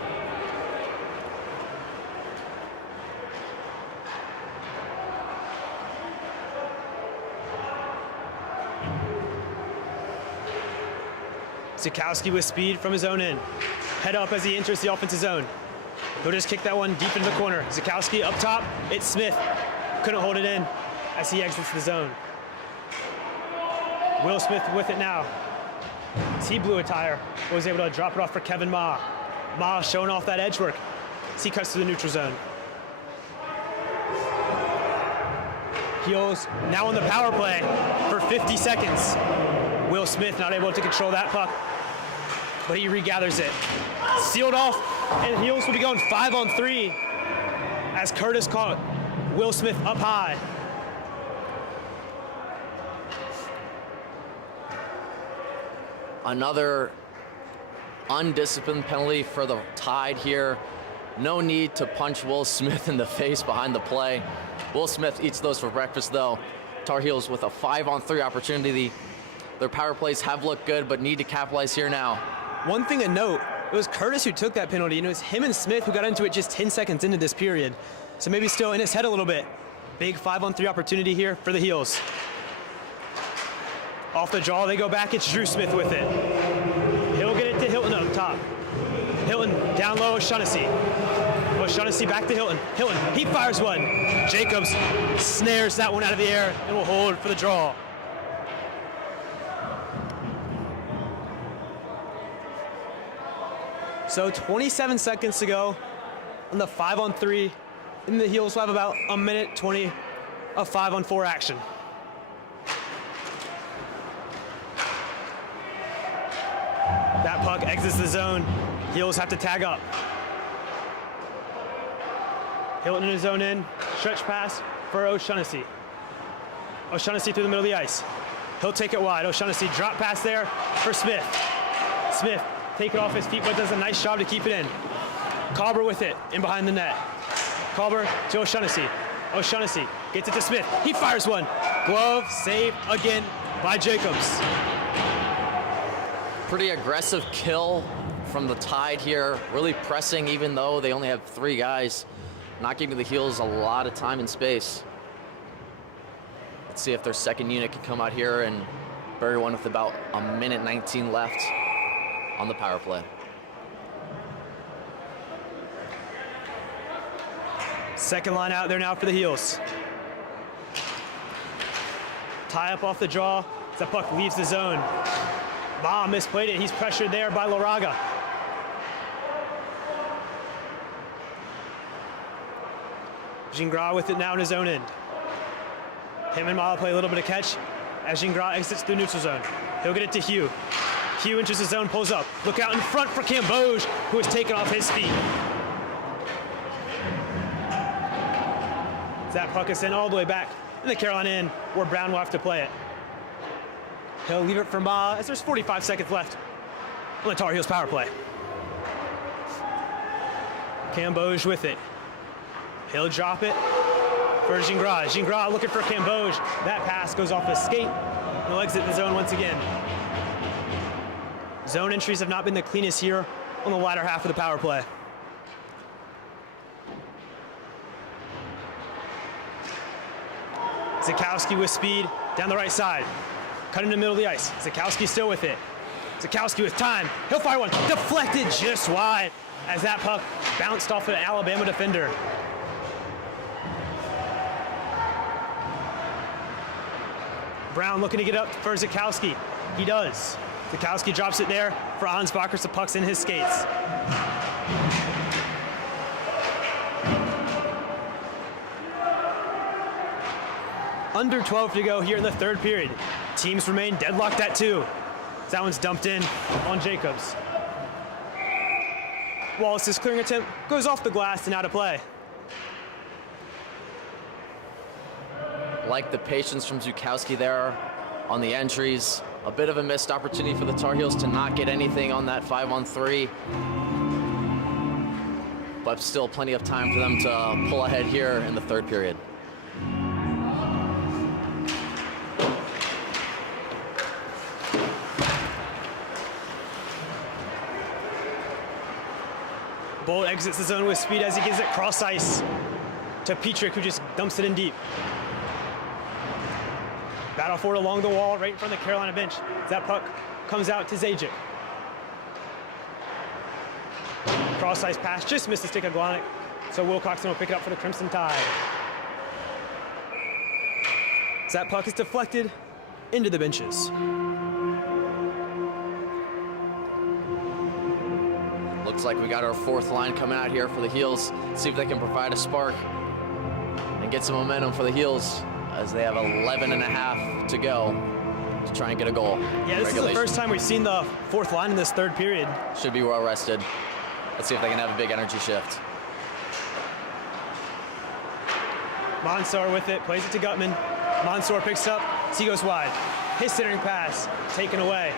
Zakowski with speed from his own end. Head up as he enters the offensive zone. He'll just kick that one deep into the corner. Zakowski up top. It's Smith. Couldn't hold it in as he exits the zone. Will Smith with it now. As he blew a tire, was able to drop it off for Kevin Ma. Ma showing off that edge work as he cuts to the neutral zone. Heels now on the power play for 50 seconds. Will Smith not able to control that puck, but he regathers it. Sealed off, and Heels will be going 5-on-3 as Curtis caught Will Smith up high. Another undisciplined penalty for the Tide here. No need to punch Will Smith in the face behind the play. Will Smith eats those for breakfast, though. Tar Heels with a 5-on-3 opportunity. Their power plays have looked good, but need to capitalize here now. One thing to note, it was Curtis who took that penalty, and it was him and Smith who got into it just 10 seconds into this period. So maybe still in his head a little bit. Big 5-on-3 opportunity here for the Heels. Off the draw, they go back. It's Drew Smith with it. He'll get it to Hilton up top. Hilton down low, O'Shaughnessy. O'Shaughnessy back to Hilton. Hilton, he fires one. Jacobs snares that one out of the air and will hold for the draw. So 27 seconds to go on the 5-on-3. And the Heels will have about a minute 20 of 5-on-4 action. That puck exits the zone. Heels have to tag up. Hilton in his zone in. Stretch pass for O'Shaughnessy. O'Shaughnessy through the middle of the ice. He'll take it wide. O'Shaughnessy drop pass there for Smith. Smith take it off his feet, but does a nice job to keep it in. Kalber with it in behind the net. Kalber to O'Shaughnessy. O'Shaughnessy gets it to Smith. He fires one. Glove save again by Jacobs. Pretty aggressive kill from the Tide here. Really pressing even though they only have 3 guys. Not giving the Heels a lot of time and space. Let's see if their second unit can come out here and bury one with about a minute 19 left on the power play. Second line out there now for the Heels. Tie up off the draw as the puck leaves the zone. Baum misplayed it. He's pressured there by Laraga. Gingras with it now in his own end. Him and Mala play a little bit of catch as Gingras exits the neutral zone. He'll get it to Hugh. Hugh enters the zone, pulls up. Look out in front for Camboge, who is taken off his feet. That puck is sent all the way back in the Carolina end, where Brown will have to play it. He'll leave it for Ma as there's 45 seconds left on the Tar Heels power play. Camboge with it. He'll drop it for Gingras. Gingras looking for Camboge. That pass goes off his skate. He'll exit the zone once again. Zone entries have not been the cleanest here on the latter half of the power play. Zakowski with speed down the right side. Cut in the middle of the ice. Zakowski still with it. Zakowski with time. He'll fire one. Deflected just wide as that puck bounced off an Alabama defender. Brown looking to get up for Zakowski. He does. Zakowski drops it there for Ansbacher. The puck's in his skates. Under 12 to go here in the third period. Teams remain deadlocked at 2. That one's dumped in on Jacobs. Wallace's clearing attempt goes off the glass and out of play. Like the patience from Zukowski there on the entries. A bit of a missed opportunity for the Tar Heels to not get anything on that 5-on-3. But still plenty of time for them to pull ahead here in the third period. Bolt exits the zone with speed as he gives it cross ice to Petrick, who just dumps it in deep. Battle for it along the wall, right in front of the Carolina bench. That puck comes out to Zajic. Cross ice pass, just missed the stick of Glonick. So Wilcoxon will pick it up for the Crimson Tide. So that puck is deflected into the benches. Looks like we got our fourth line coming out here for the Heels. See if they can provide a spark and get some momentum for the Heels as they have 11 and a half to go to try and get a goal. Yeah, this is the first time we've seen the fourth line in this third period. Should be well rested. Let's see if they can have a big energy shift. Mansour with it, plays it to Gutman. Mansour picks up, he goes wide. His centering pass taken away.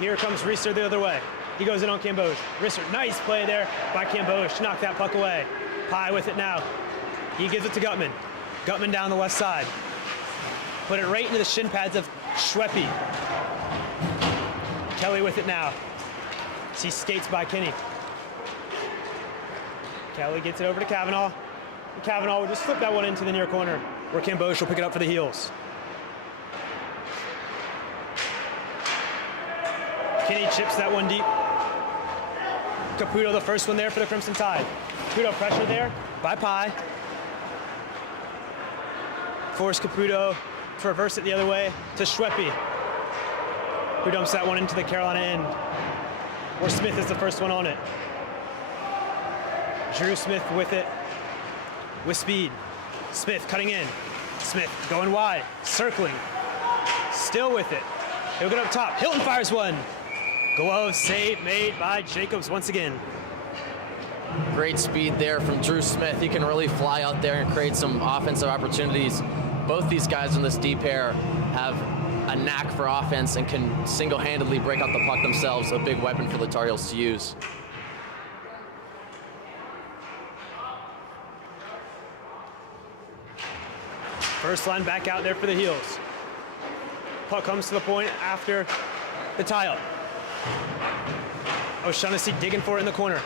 Here comes Reeser the other way. He goes in on Camboge. Reeser, nice play there by Camboge to knock that puck away. Pye with it now. He gives it to Gutman. Gutman down the left side. Put it right into the shin pads of Schweppe. Kelly with it now. She skates by Kinney. Kelly gets it over to Kavanaugh. And Kavanaugh will just flip that one into the near corner where Camboge will pick it up for the Heels. Kinney chips that one deep. Caputo the first one there for the Crimson Tide. Caputo pressure there by Pye. Force Caputo to reverse it the other way to Schweppe, who dumps that one into the Carolina end, where Smith is the first one on it. Drew Smith with it, with speed. Smith cutting in. Smith going wide, circling, still with it. He'll get up top. Hilton fires one. Glove save made by Jacobs once again. Great speed there from Drew Smith. He can really fly out there and create some offensive opportunities. Both these guys in this D pair have a knack for offense and can single-handedly break out the puck themselves, a big weapon for the Tar Heels to use. First line back out there for the Heels. Puck comes to the point after the tie-up. O'Shaughnessy digging for it in the corner.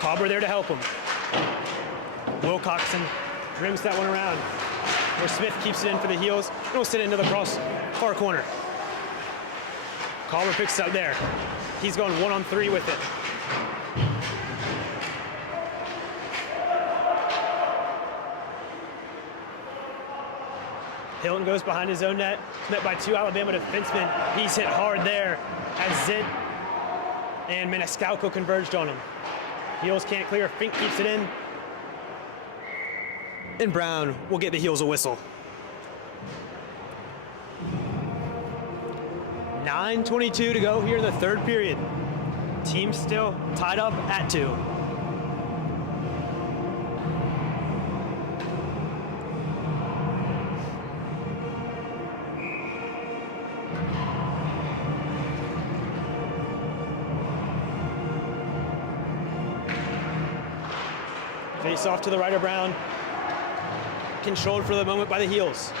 Cobber there to help him. Wilcoxon rims that one around, where Smith keeps it in for the Heels and will sit into the cross far corner. Cobber picks it up there. He's going 1-on-3 with it. Hilton goes behind his own net. It's met by two Alabama defensemen. He's hit hard there as Zint and Maniscalco converged on him. Heels can't clear. Fink keeps it in. And Brown will get the Heels a whistle. 9:22 to go here in the third period. Team still tied up at 2. Face off to the right of Brown. Controlled for the moment by the Heels.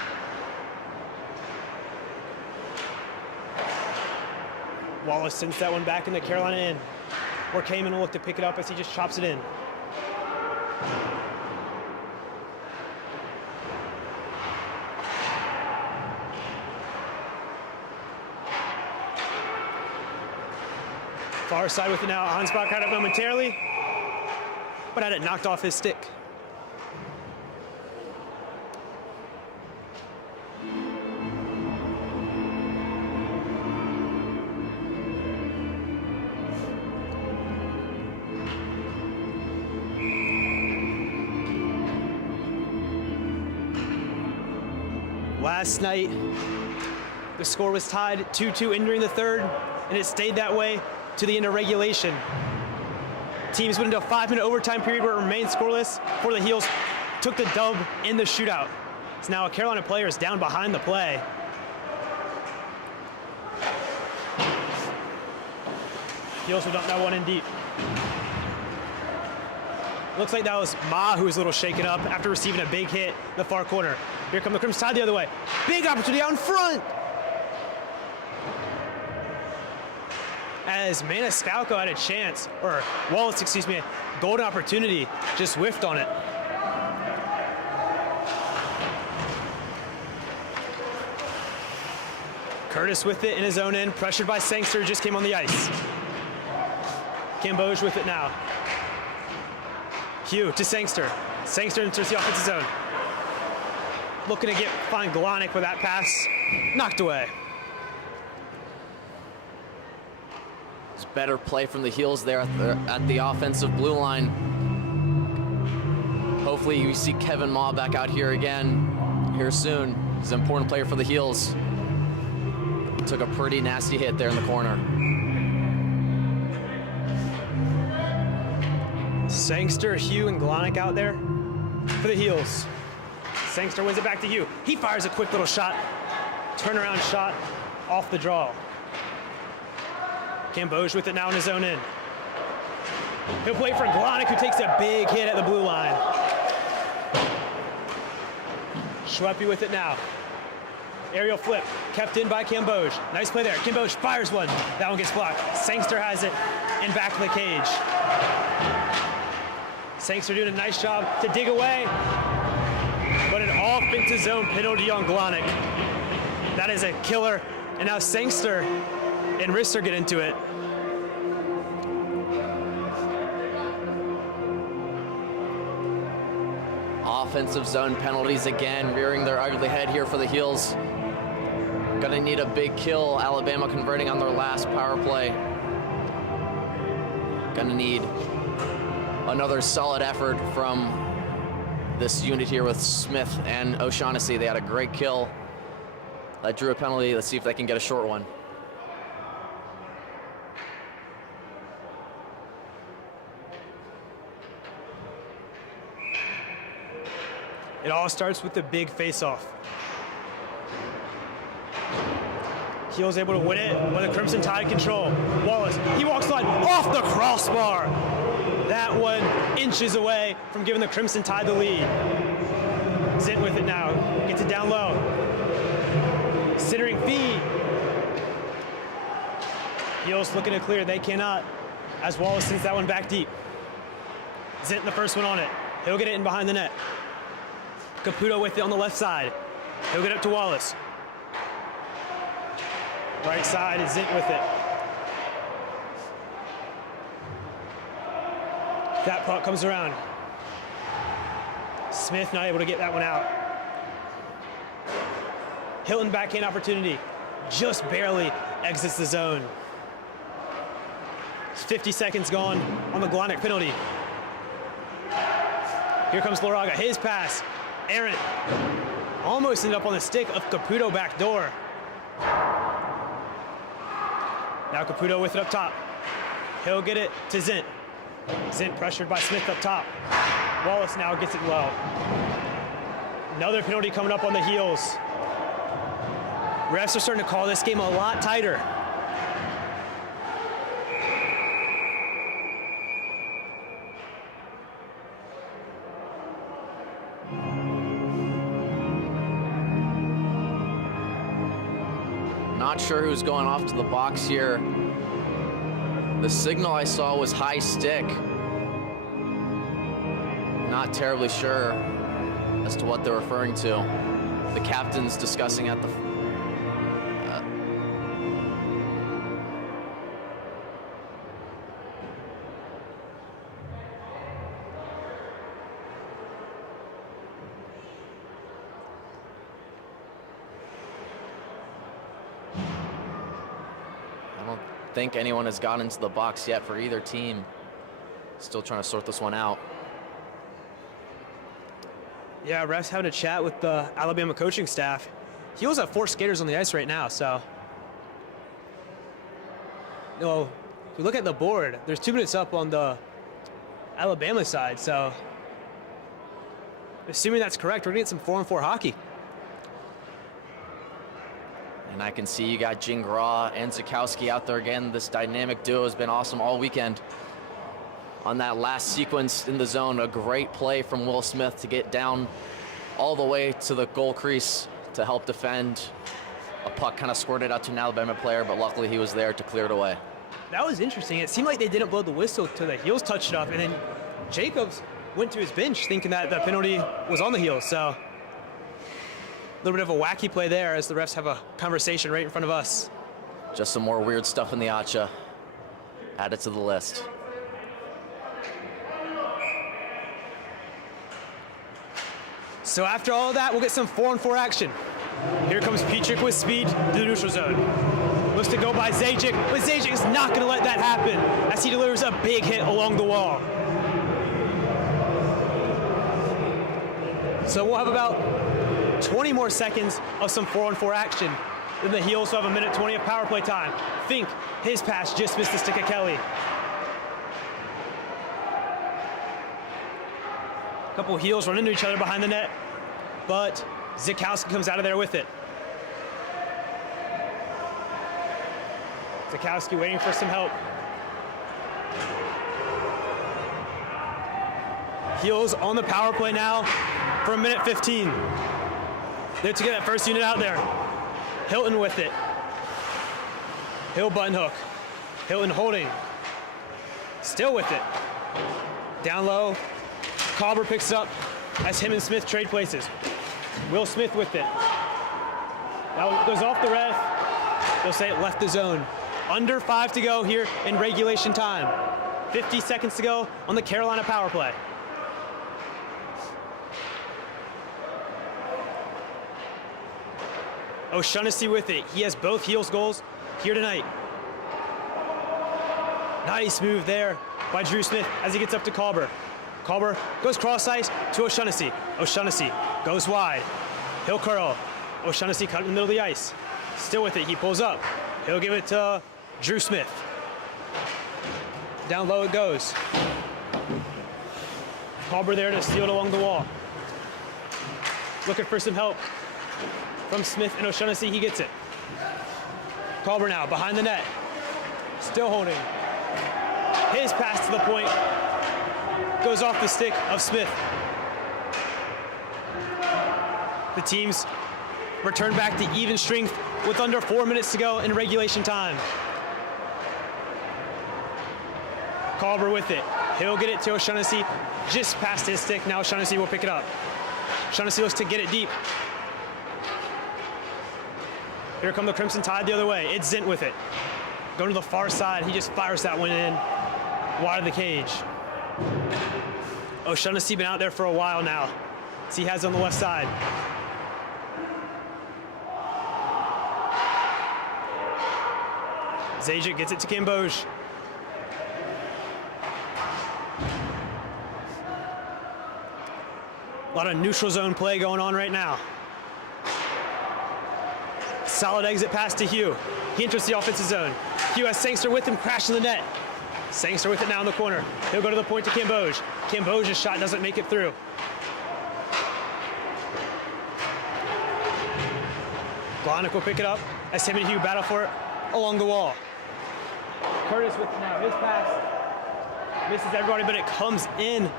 Wallace sends that one back in the Carolina end, where Kamen will look to pick it up as he just chops it in. Far side with it now. Hansbach had it momentarily, but had it knocked off his stick. Last night, the score was tied 2-2 entering the third, and it stayed that way to the end of regulation. Teams went into a 5-minute overtime period where it remained scoreless before the Heels took the dub in the shootout. So now a Carolina player is down behind the play. Heels will dump that one in deep. Looks like that was Ma who was a little shaken up after receiving a big hit in the far corner. Here come the Crimson Tide the other way. Big opportunity out in front. As Maniscalco had a chance, or Wallace, excuse me, golden opportunity, just whiffed on it. Curtis with it in his own end, pressured by Sangster, just came on the ice. Camboge with it now. Hugh to Sangster. Sangster enters the offensive zone. Looking to find Glonick with that pass. Knocked away. It's better play from the Heels there at the offensive blue line. Hopefully we see Kevin Ma back out here again here soon. He's an important player for the Heels. Took a pretty nasty hit there in the corner. Sangster, Hugh, and Glonick out there for the Heels. Sangster wins it back to Hugh. He fires a quick little shot. Turnaround shot off the draw. Camboj with it now in his own end. He'll play for Glonick, who takes a big hit at the blue line. Schweppe with it now. Aerial flip, kept in by Camboj. Nice play there. Camboj fires one. That one gets blocked. Sangster has it in back of the cage. Sangster doing a nice job to dig away, but an offensive zone penalty on Glonick. That is a killer, and now Sangster and Rister get into it. Offensive zone penalties again, rearing their ugly head here for the Heels. Gonna need a big kill. Alabama converting on their last power play. Gonna need another solid effort from this unit here with Smith and O'Shaughnessy. They had a great kill that drew a penalty. Let's see if they can get a short one. It all starts with the big face-off. Heels able to win it with a Crimson Tide control. Wallace, he walks the line off the crossbar. That one inches away from giving the Crimson Tide the lead. Zint with it now, gets it down low. Centering feed. Heels looking to clear, they cannot, as Wallace sends that one back deep. Zint the first one on it. He'll get it in behind the net. Caputo with it on the left side. He'll get up to Wallace. Right side is Zint with it. That puck comes around. Smith not able to get that one out. Hilton backhand opportunity. Just barely exits the zone. 50 seconds gone on the Glonick penalty. Here comes Laraga, his pass. Aaron almost ended up on the stick of Caputo back door. Now Caputo with it up top. He'll get it to Zint. Zint pressured by Smith up top. Wallace now gets it low. Another penalty coming up on the Heels. Refs are starting to call this game a lot tighter. Not sure who's going off to the box here. The signal I saw was high stick. Not terribly sure as to what they're referring to. The captain's discussing at the... I don't think anyone has gotten into the box yet for either team. Still trying to sort this one out. Yeah, refs having a chat with the Alabama coaching staff. Heels have 4 skaters on the ice right now, so. No, if we look at the board, there's 2 minutes up on the Alabama side, so. Assuming that's correct, we're gonna get some 4-on-4 hockey. And I can see you got Jingra and Zukowski out there again. This dynamic duo has been awesome all weekend. On that last sequence in the zone, a great play from Will Smith to get down all the way to the goal crease to help defend. A puck kind of squirted out to an Alabama player, but luckily he was there to clear it away. That was interesting. It seemed like they didn't blow the whistle till the Heels touched it up, and then Jacobs went to his bench thinking that the penalty was on the Heels, so. A little bit of a wacky play there as the refs have a conversation right in front of us. Just some more weird stuff in the Acha. Add it to the list. So after all of that, we'll get some 4-on-4 action. Here comes Petrick with speed to the neutral zone. Looks to go by Zajic, but Zajic is not going to let that happen as he delivers a big hit along the wall. So we'll have about 20 more seconds of some 4-on-4 action. Then the Heels will have 1:20 of power play time. Fink, his pass just missed the stick of Kelly. A couple of Heels run into each other behind the net, but Zukowski comes out of there with it. Zakowski waiting for some help. Heels on the power play now for 1:15. They're to get that first unit out there. Hilton with it. Hill button hook. Hilton holding. Still with it. Down low. Cobber picks it up as him and Smith trade places. Will Smith with it. Now it goes off the ref. They'll say it left the zone. Under 5 to go here in regulation time. 50 seconds to go on the Carolina power play. O'Shaughnessy with it. He has both Heels goals here tonight. Nice move there by Drew Smith as he gets up to Cobber. Cobber goes cross ice to O'Shaughnessy. O'Shaughnessy goes wide. He'll curl. O'Shaughnessy cut in the middle of the ice. Still with it. He pulls up. He'll give it to Drew Smith. Down low it goes. Cobber there to steal it along the wall. Looking for some help from Smith and O'Shaughnessy. He gets it. Cobber now behind the net. Still holding. His pass to the point goes off the stick of Smith. The teams return back to even strength with under 4 minutes to go in regulation time. Cobber with it. He'll get it to O'Shaughnessy just past his stick. Now O'Shaughnessy will pick it up. O'Shaughnessy looks to get it deep. Here come the Crimson Tide the other way. It's Zint with it. Going to the far side. He just fires that one in wide of the cage. O'Shaughnessy been out there for a while now. As he has on the left side. Zajic gets it to Cambodge. A lot of neutral zone play going on right now. Solid exit pass to Hugh. He enters the offensive zone. Hugh has Sangster with him, crashing the net. Sangster with it now in the corner. He'll go to the point to Cambodge. Camboge's shot doesn't make it through. Blahnik will pick it up as him and Hugh battle for it along the wall. Curtis with it now. His pass misses everybody, but it comes in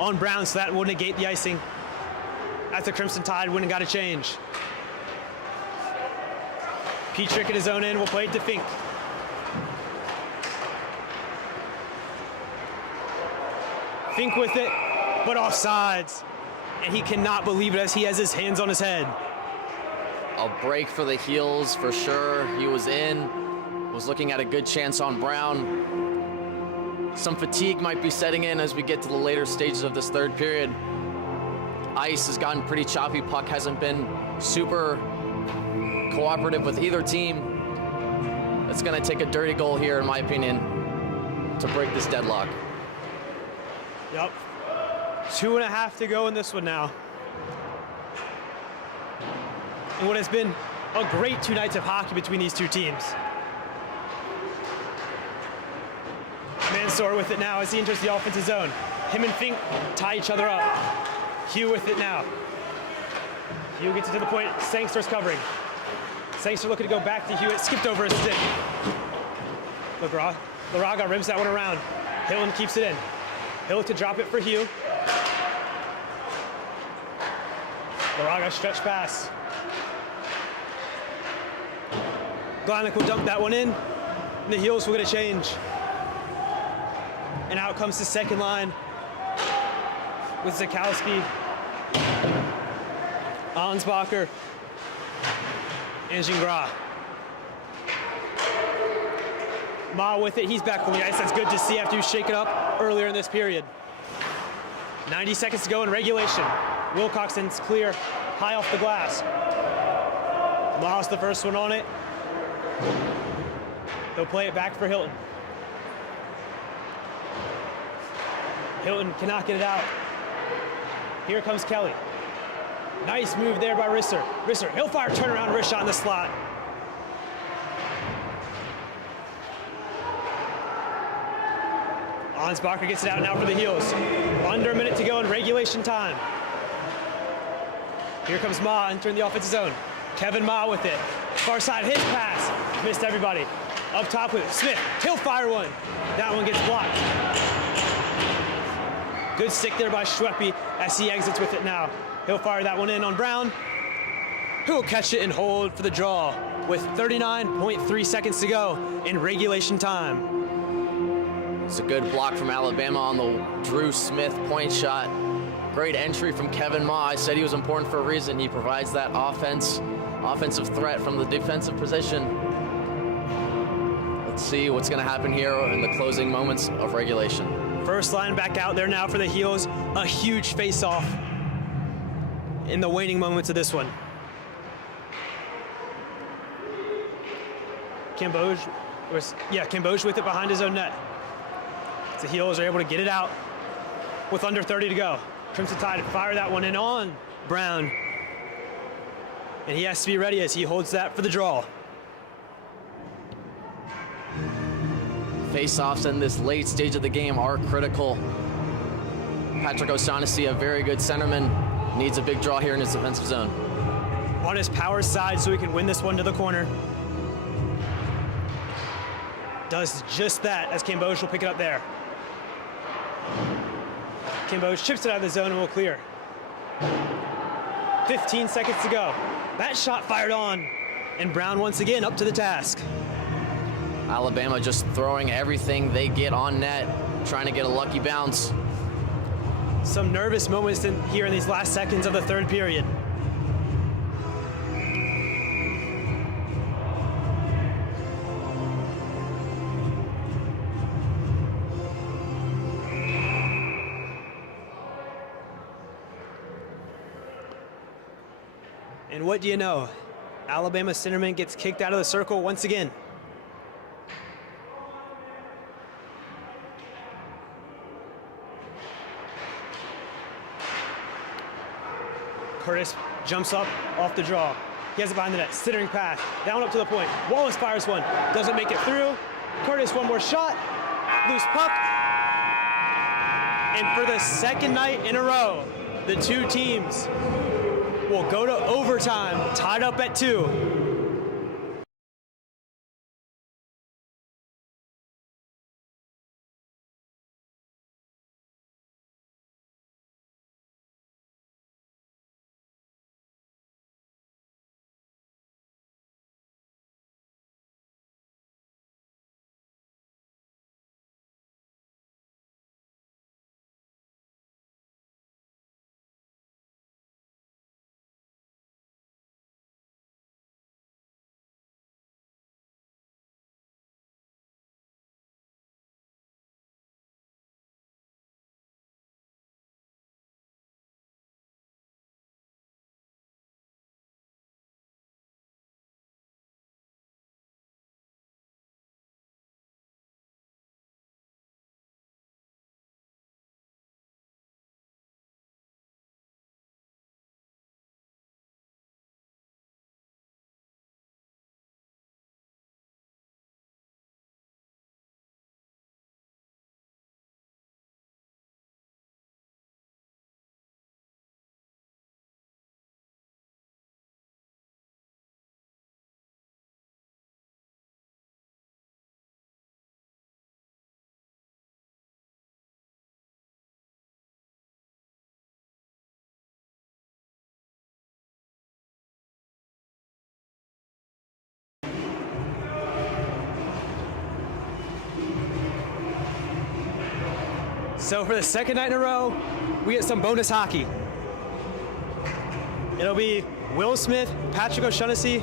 on Brown, so that will negate the icing as the Crimson Tide wouldn't got a change. Petrick at his own end will play it to Fink. Fink with it, but offsides. And he cannot believe it as he has his hands on his head. A break for the Heels for sure. He was in, was looking at a good chance on Brown. Some fatigue might be setting in as we get to the later stages of this third period. Ice has gotten pretty choppy. Puck hasn't been super cooperative with either team. It's going to take a dirty goal here, in my opinion, to break this deadlock. Yep. 2.5 to go in this one now. And what has been a great 2 nights of hockey between these two teams. Mansour with it now as he enters the offensive zone. Him and Fink tie each other up. Hugh with it now. Hugh gets it to the point. Sangster's covering. Sangster looking to go back to Hugh. It skipped over his stick. Laraga rims that one around. Hilton keeps it in. He'll look to drop it for Hugh. Laraga stretch pass. Glanick will dump that one in. And the Heels will get a change. And out comes the second line with Zakowski, Ansbacher, and Gingras. Ma with it, he's back on the ice. That's good to see after he was shaken up earlier in this period. 90 seconds to go in regulation. Wilcoxon's clear, high off the glass. Ma's the first one on it. They'll play it back for Hilton. Hilton cannot get it out. Here comes Kelly. Nice move there by Risser. Risser, he'll fire turnaround wrist shot in the slot. Ansbacher gets it out now for the Heels. Under a minute to go in regulation time. Here comes Ma entering the offensive zone. Kevin Ma with it. Far side, his pass. Missed everybody. Up top with Smith. He'll fire one. That one gets blocked. Good stick there by Schweppe as he exits with it now. He'll fire that one in on Brown, who will catch it and hold for the draw with 39.3 seconds to go in regulation time. It's a good block from Alabama on the Drew Smith point shot. Great entry from Kevin Ma. I said he was important for a reason. He provides that offensive threat from the defensive position. Let's see what's going to happen here in the closing moments of regulation. First line back out there now for the Heels. A huge face-off in the waning moments of this one. Cambodge with it behind his own net. The Heels are able to get it out with under 30 to go. Crimson Tide fire that one in on Brown. And he has to be ready as he holds that for the draw. Face-offs in this late stage of the game are critical. Patrick O'Shaughnessy, a very good centerman, needs a big draw here in his defensive zone. On his power side so he can win this one to the corner. Does just that as Cambodge will pick it up there. Cambodge chips it out of the zone and will clear. 15 seconds to go. That shot fired on, and Brown once again up to the task. Alabama just throwing everything they get on net, trying to get a lucky bounce. Some nervous moments here in these last seconds of the third period. And what do you know? Alabama centerman gets kicked out of the circle once again. Curtis jumps up off the draw. He has it behind the net, centering pass, down up to the point. Wallace fires one, doesn't make it through. Curtis, one more shot, loose puck. And for the second night in a row, the two teams will go to overtime, tied up at 2. So for the second night in a row, we get some bonus hockey. It'll be Will Smith, Patrick O'Shaughnessy,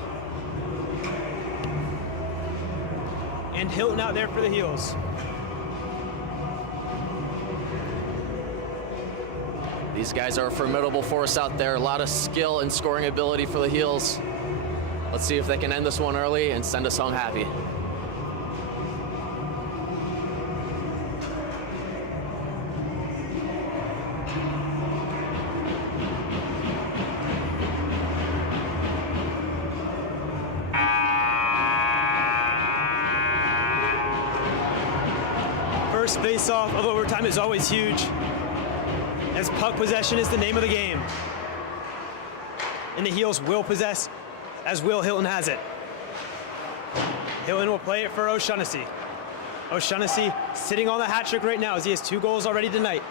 and Hilton out there for the Heels. These guys are a formidable force out there. A lot of skill and scoring ability for the Heels. Let's see if they can end this one early and send us home happy. First face-off of overtime is always huge, as puck possession is the name of the game. And the Heels will possess as Will Hilton has it. Hilton will play it for O'Shaughnessy. O'Shaughnessy sitting on the hat trick right now as he has 2 goals already tonight.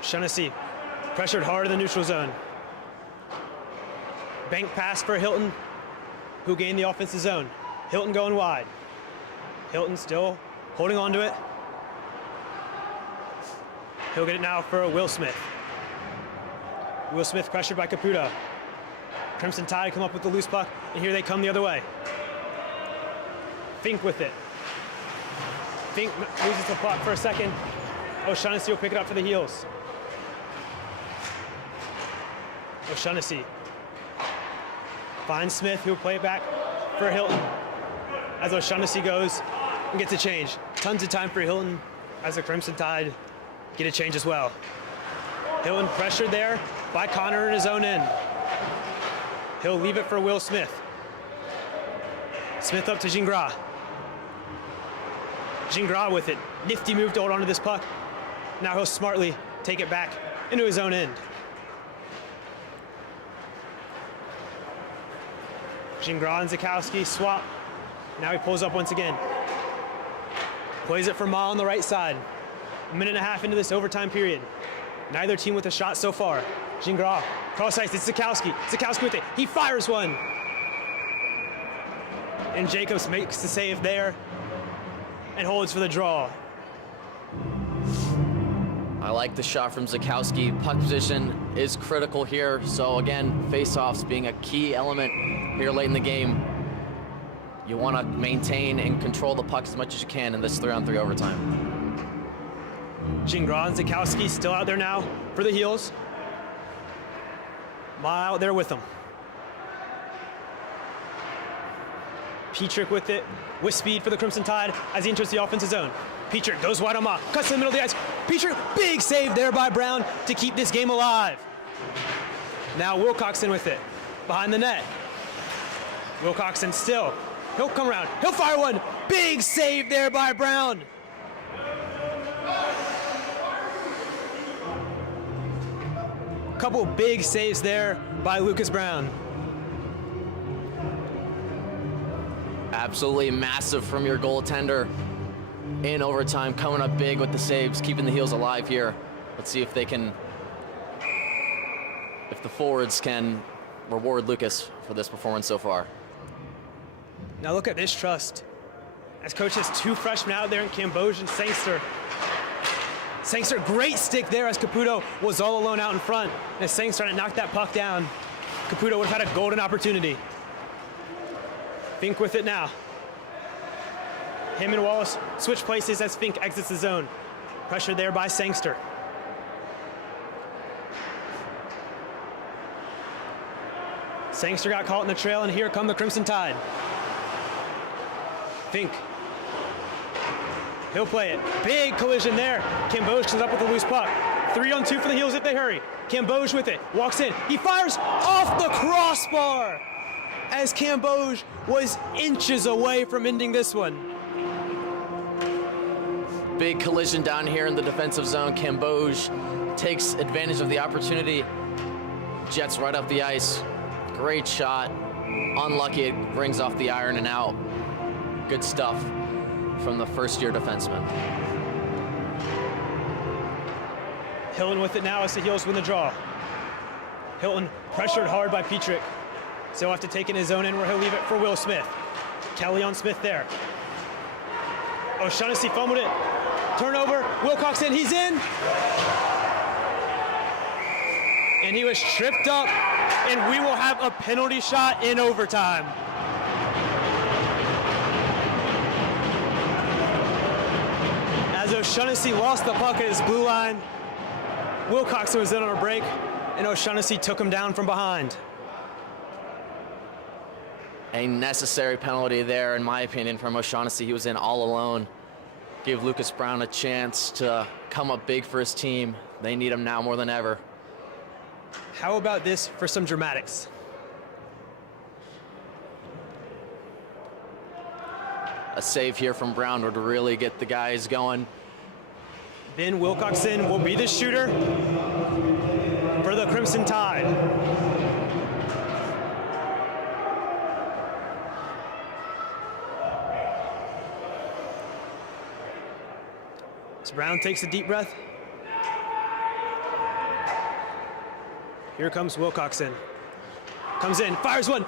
O'Shaughnessy pressured hard in the neutral zone. Bank pass for Hilton, who gained the offensive zone. Hilton going wide. Hilton still holding on to it. He'll get it now for Will Smith. Will Smith pressured by Caputo. Crimson Tide come up with the loose puck, and here they come the other way. Fink with it. Fink loses the puck for a second. O'Shaughnessy will pick it up for the Heels. O'Shaughnessy finds Smith, who will play it back for Hilton. As O'Shaughnessy goes and gets a change. Tons of time for Hilton as the Crimson Tide get a change as well. Hilton pressured there by Connor in his own end. He'll leave it for Will Smith. Smith up to Gingras. Gingras with it. Nifty move to hold onto this puck. Now he'll smartly take it back into his own end. Gingras and Zakowski swap. Now he pulls up once again. Plays it for Ma on the right side. 1.5 minutes into this overtime period. Neither team with a shot so far. Gingras, cross ice, it's Zakowski. Zakowski with it, he fires one. And Jacobs makes the save there and holds for the draw. I like the shot from Zakowski. Puck position is critical here. So again, face-offs being a key element here late in the game. You want to maintain and control the puck as much as you can in this 3-on-3 overtime. Gingras and Zakowski still out there now for the Heels. Ma out there with them. Petrick with it, with speed for the Crimson Tide as he enters the offensive zone. Petrick goes wide on Ma, cuts to the middle of the ice. Petrick, big save there by Brown to keep this game alive. Now Wilcoxon with it, behind the net. Wilcoxon still, he'll come around, he'll fire one. Big save there by Brown. Couple big saves there by Lucas Brown. Absolutely massive from your goaltender in overtime, coming up big with the saves, keeping the Heels alive here. Let's see if they can, if the forwards can reward Lucas for this performance so far. Now look at this trust. As coach has 2 freshmen out there in Cambodge and Sangster. Sangster, great stick there as Caputo was all alone out in front. And as Sangster trying to knock that puck down, Caputo would have had a golden opportunity. Fink with it now. Him and Wallace switch places as Fink exits the zone. Pressure there by Sangster. Sangster got caught in the trail, and here come the Crimson Tide. Fink. He'll play it. Big collision there. Cambodge comes up with a loose puck. 3-on-2 for the Heels if they hurry. Cambodge with it. Walks in. He fires off the crossbar as Cambodge was inches away from ending this one. Big collision down here in the defensive zone. Cambodge takes advantage of the opportunity. Jets right up the ice. Great shot. Unlucky, it rings off the iron and out. Good stuff from the first-year defenseman. Hilton with it now as the Heels win the draw. Hilton pressured hard by Petrick. So he'll have to take it in his own end where he'll leave it for Will Smith. Kelly on Smith there. O'Shaughnessy fumbled it. Turnover, Wilcoxon, he's in. And he was tripped up, and we will have a penalty shot in overtime. As O'Shaughnessy lost the puck at his blue line, Wilcoxon was in on a break, and O'Shaughnessy took him down from behind. A necessary penalty there, in my opinion, from O'Shaughnessy. He was in all alone. Give Lucas Brown a chance to come up big for his team. They need him now more than ever. How about this for some dramatics? A save here from Brown would really get the guys going. Then Wilcoxon will be the shooter for the the Crimson Tide. As Brown takes a deep breath. Here comes Wilcoxon. Comes in, fires one.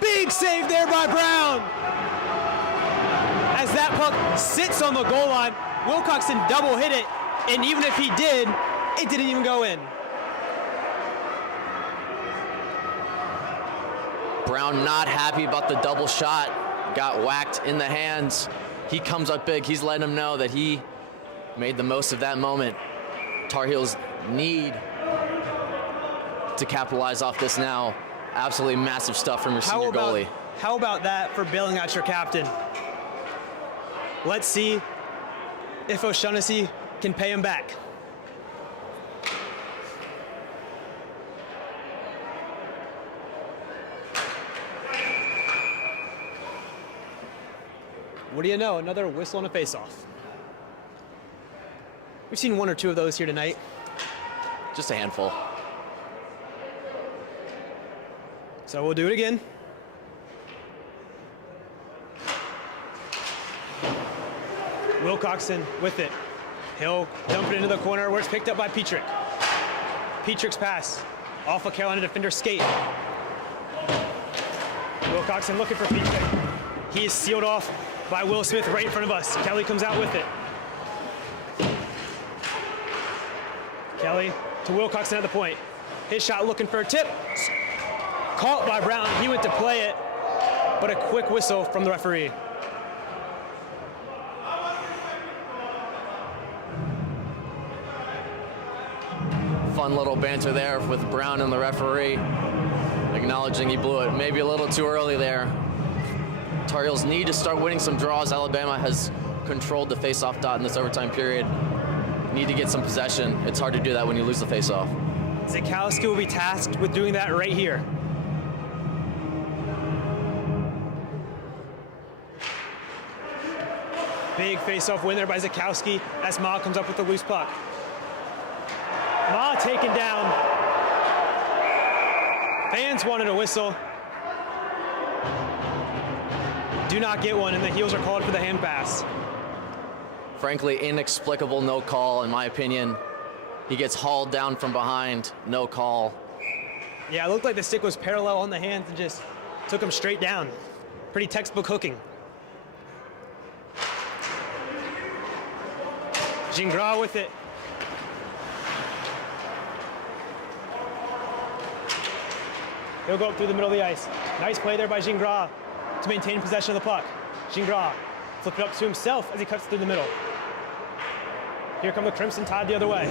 Big save there by Brown. As that puck sits on the goal line, Wilcoxon double hit it, and even if he did, it didn't even go in. Brown not happy about the double shot. Got whacked in the hands. He comes up big. He's letting him know that he made the most of that moment. Tar Heels need to capitalize off this now. Absolutely massive stuff from your senior goalie. How about that for bailing out your captain? Let's see if O'Shaughnessy can pay him back. What do you know? Another whistle and a face-off. We've seen one or two of those here tonight. Just a handful. So we'll do it again. Wilcoxon with it. He'll dump it into the corner where it's picked up by Petrick. Petrick's pass off a Carolina defender skate. Wilcoxon looking for Petrick. He is sealed off by Will Smith right in front of us. Kelly comes out with it. Kelly to Wilcoxon at the point. His shot looking for a tip. Caught by Brown. He went to play it, but a quick whistle from the referee. Fun little banter there with Brown and the referee, acknowledging he blew it maybe a little too early there. Tar Heels need to start winning some draws. Alabama has controlled the faceoff dot in this overtime period. Need to get some possession. It's hard to do that when you lose the faceoff. Zakowski will be tasked with doing that right here. Big face-off win there by Zakowski as Ma comes up with the loose puck. Ma taken down. Fans wanted a whistle. Do not get one, and the Heels are called for the hand pass. Frankly, inexplicable no call, in my opinion. He gets hauled down from behind, no call. Yeah, it looked like the stick was parallel on the hands and just took him straight down. Pretty textbook hooking. Gingras with it. He'll go up through the middle of the ice. Nice play there by Gingras to maintain possession of the puck. Gingras flipped it up to himself as he cuts through the middle. Here come the Crimson Tide the other way.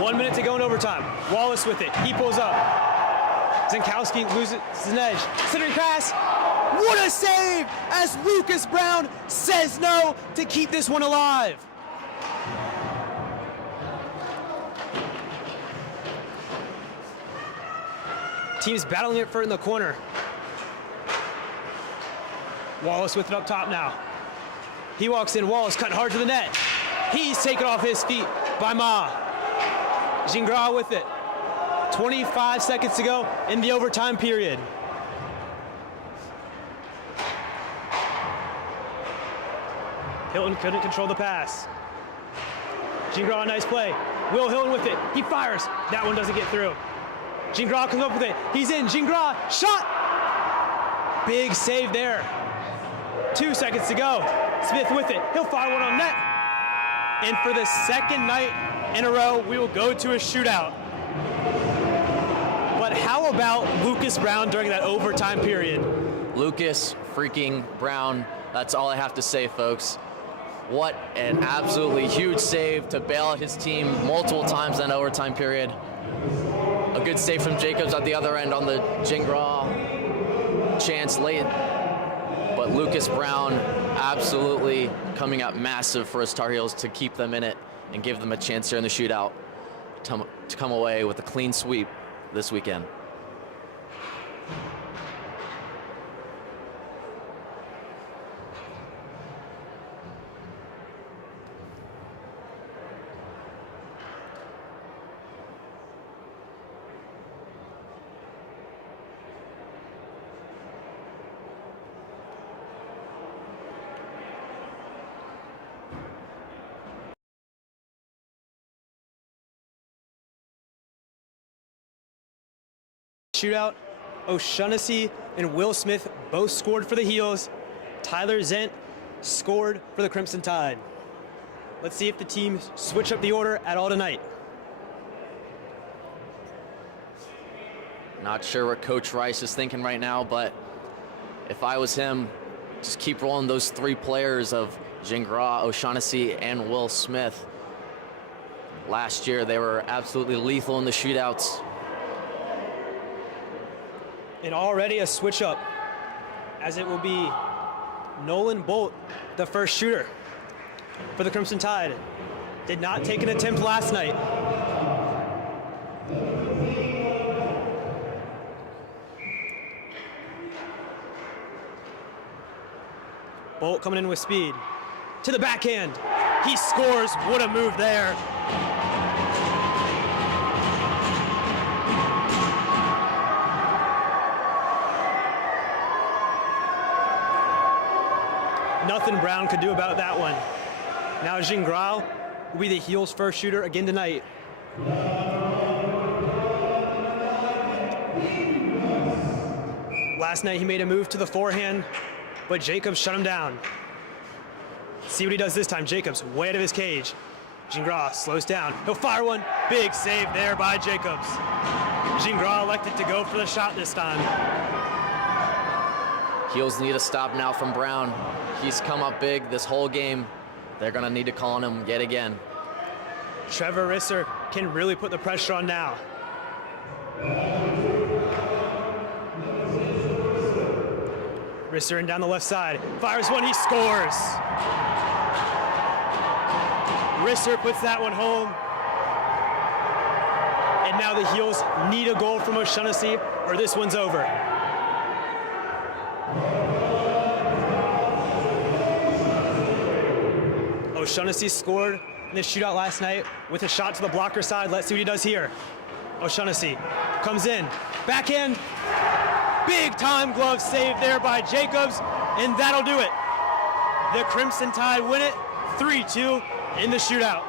1 minute to go in overtime. Wallace with it. He pulls up. Zakowski loses an edge. Centering pass. What a save as Lucas Brown says no to keep this one alive. Team's battling it for it in the corner. Wallace with it up top now. He walks in. Wallace cut hard to the net. He's taken off his feet by Ma. Gingras with it. 25 seconds to go in the overtime period. Hilton couldn't control the pass. Gingras, nice play. Will Hilton with it. He fires. That one doesn't get through. Gingras comes up with it. He's in. Gingras, shot! Big save there. 2 seconds to go. Smith with it. He'll fire one on net. And for the second night in a row, we will go to a shootout. But how about Lucas Brown during that overtime period? Lucas freaking Brown. That's all I have to say, folks. What an absolutely huge save to bail out his team multiple times in that overtime period. A good save from Jacobs at the other end on the Gingras chance late. But Lucas Brown absolutely coming up massive for his Tar Heels to keep them in it and give them a chance here in the shootout to come away with a clean sweep this weekend. shootout, O'Shaughnessy and Will Smith both scored for the Heels. Tyler Zent scored for the Crimson Tide. Let's see if the teams switch up the order at all tonight. Not sure what Coach Rice is thinking right now, but if I was him, just keep rolling those three players of Gingras, O'Shaughnessy, and Will Smith. Last year, they were absolutely lethal in the shootouts. And already a switch up, as it will be Nolan Bolt, the first shooter for the Crimson Tide. Did not take an attempt last night. Bolt coming in with speed. To the backhand. He scores. What a move there. Nothing Brown could do about that one. Now Gingras will be the Heels' first shooter again tonight. Last night he made a move to the forehand, but Jacobs shut him down. See what he does this time. Jacobs way out of his cage. Gingras slows down. He'll fire one. Big save there by Jacobs. Gingras elected to go for the shot this time. Heels need a stop now from Brown. He's come up big this whole game. They're gonna need to call on him yet again. Trevor Risser can really put the pressure on now. Risser in down the left side. Fires one, he scores. Risser puts that one home. And now the Heels need a goal from O'Shaughnessy or this one's over. O'Shaughnessy scored in the shootout last night with a shot to the blocker side. Let's see what he does here. O'Shaughnessy comes in. Backhand. Big time glove save there by Jacobs, and that'll do it. The Crimson Tide win it 3-2 in the shootout.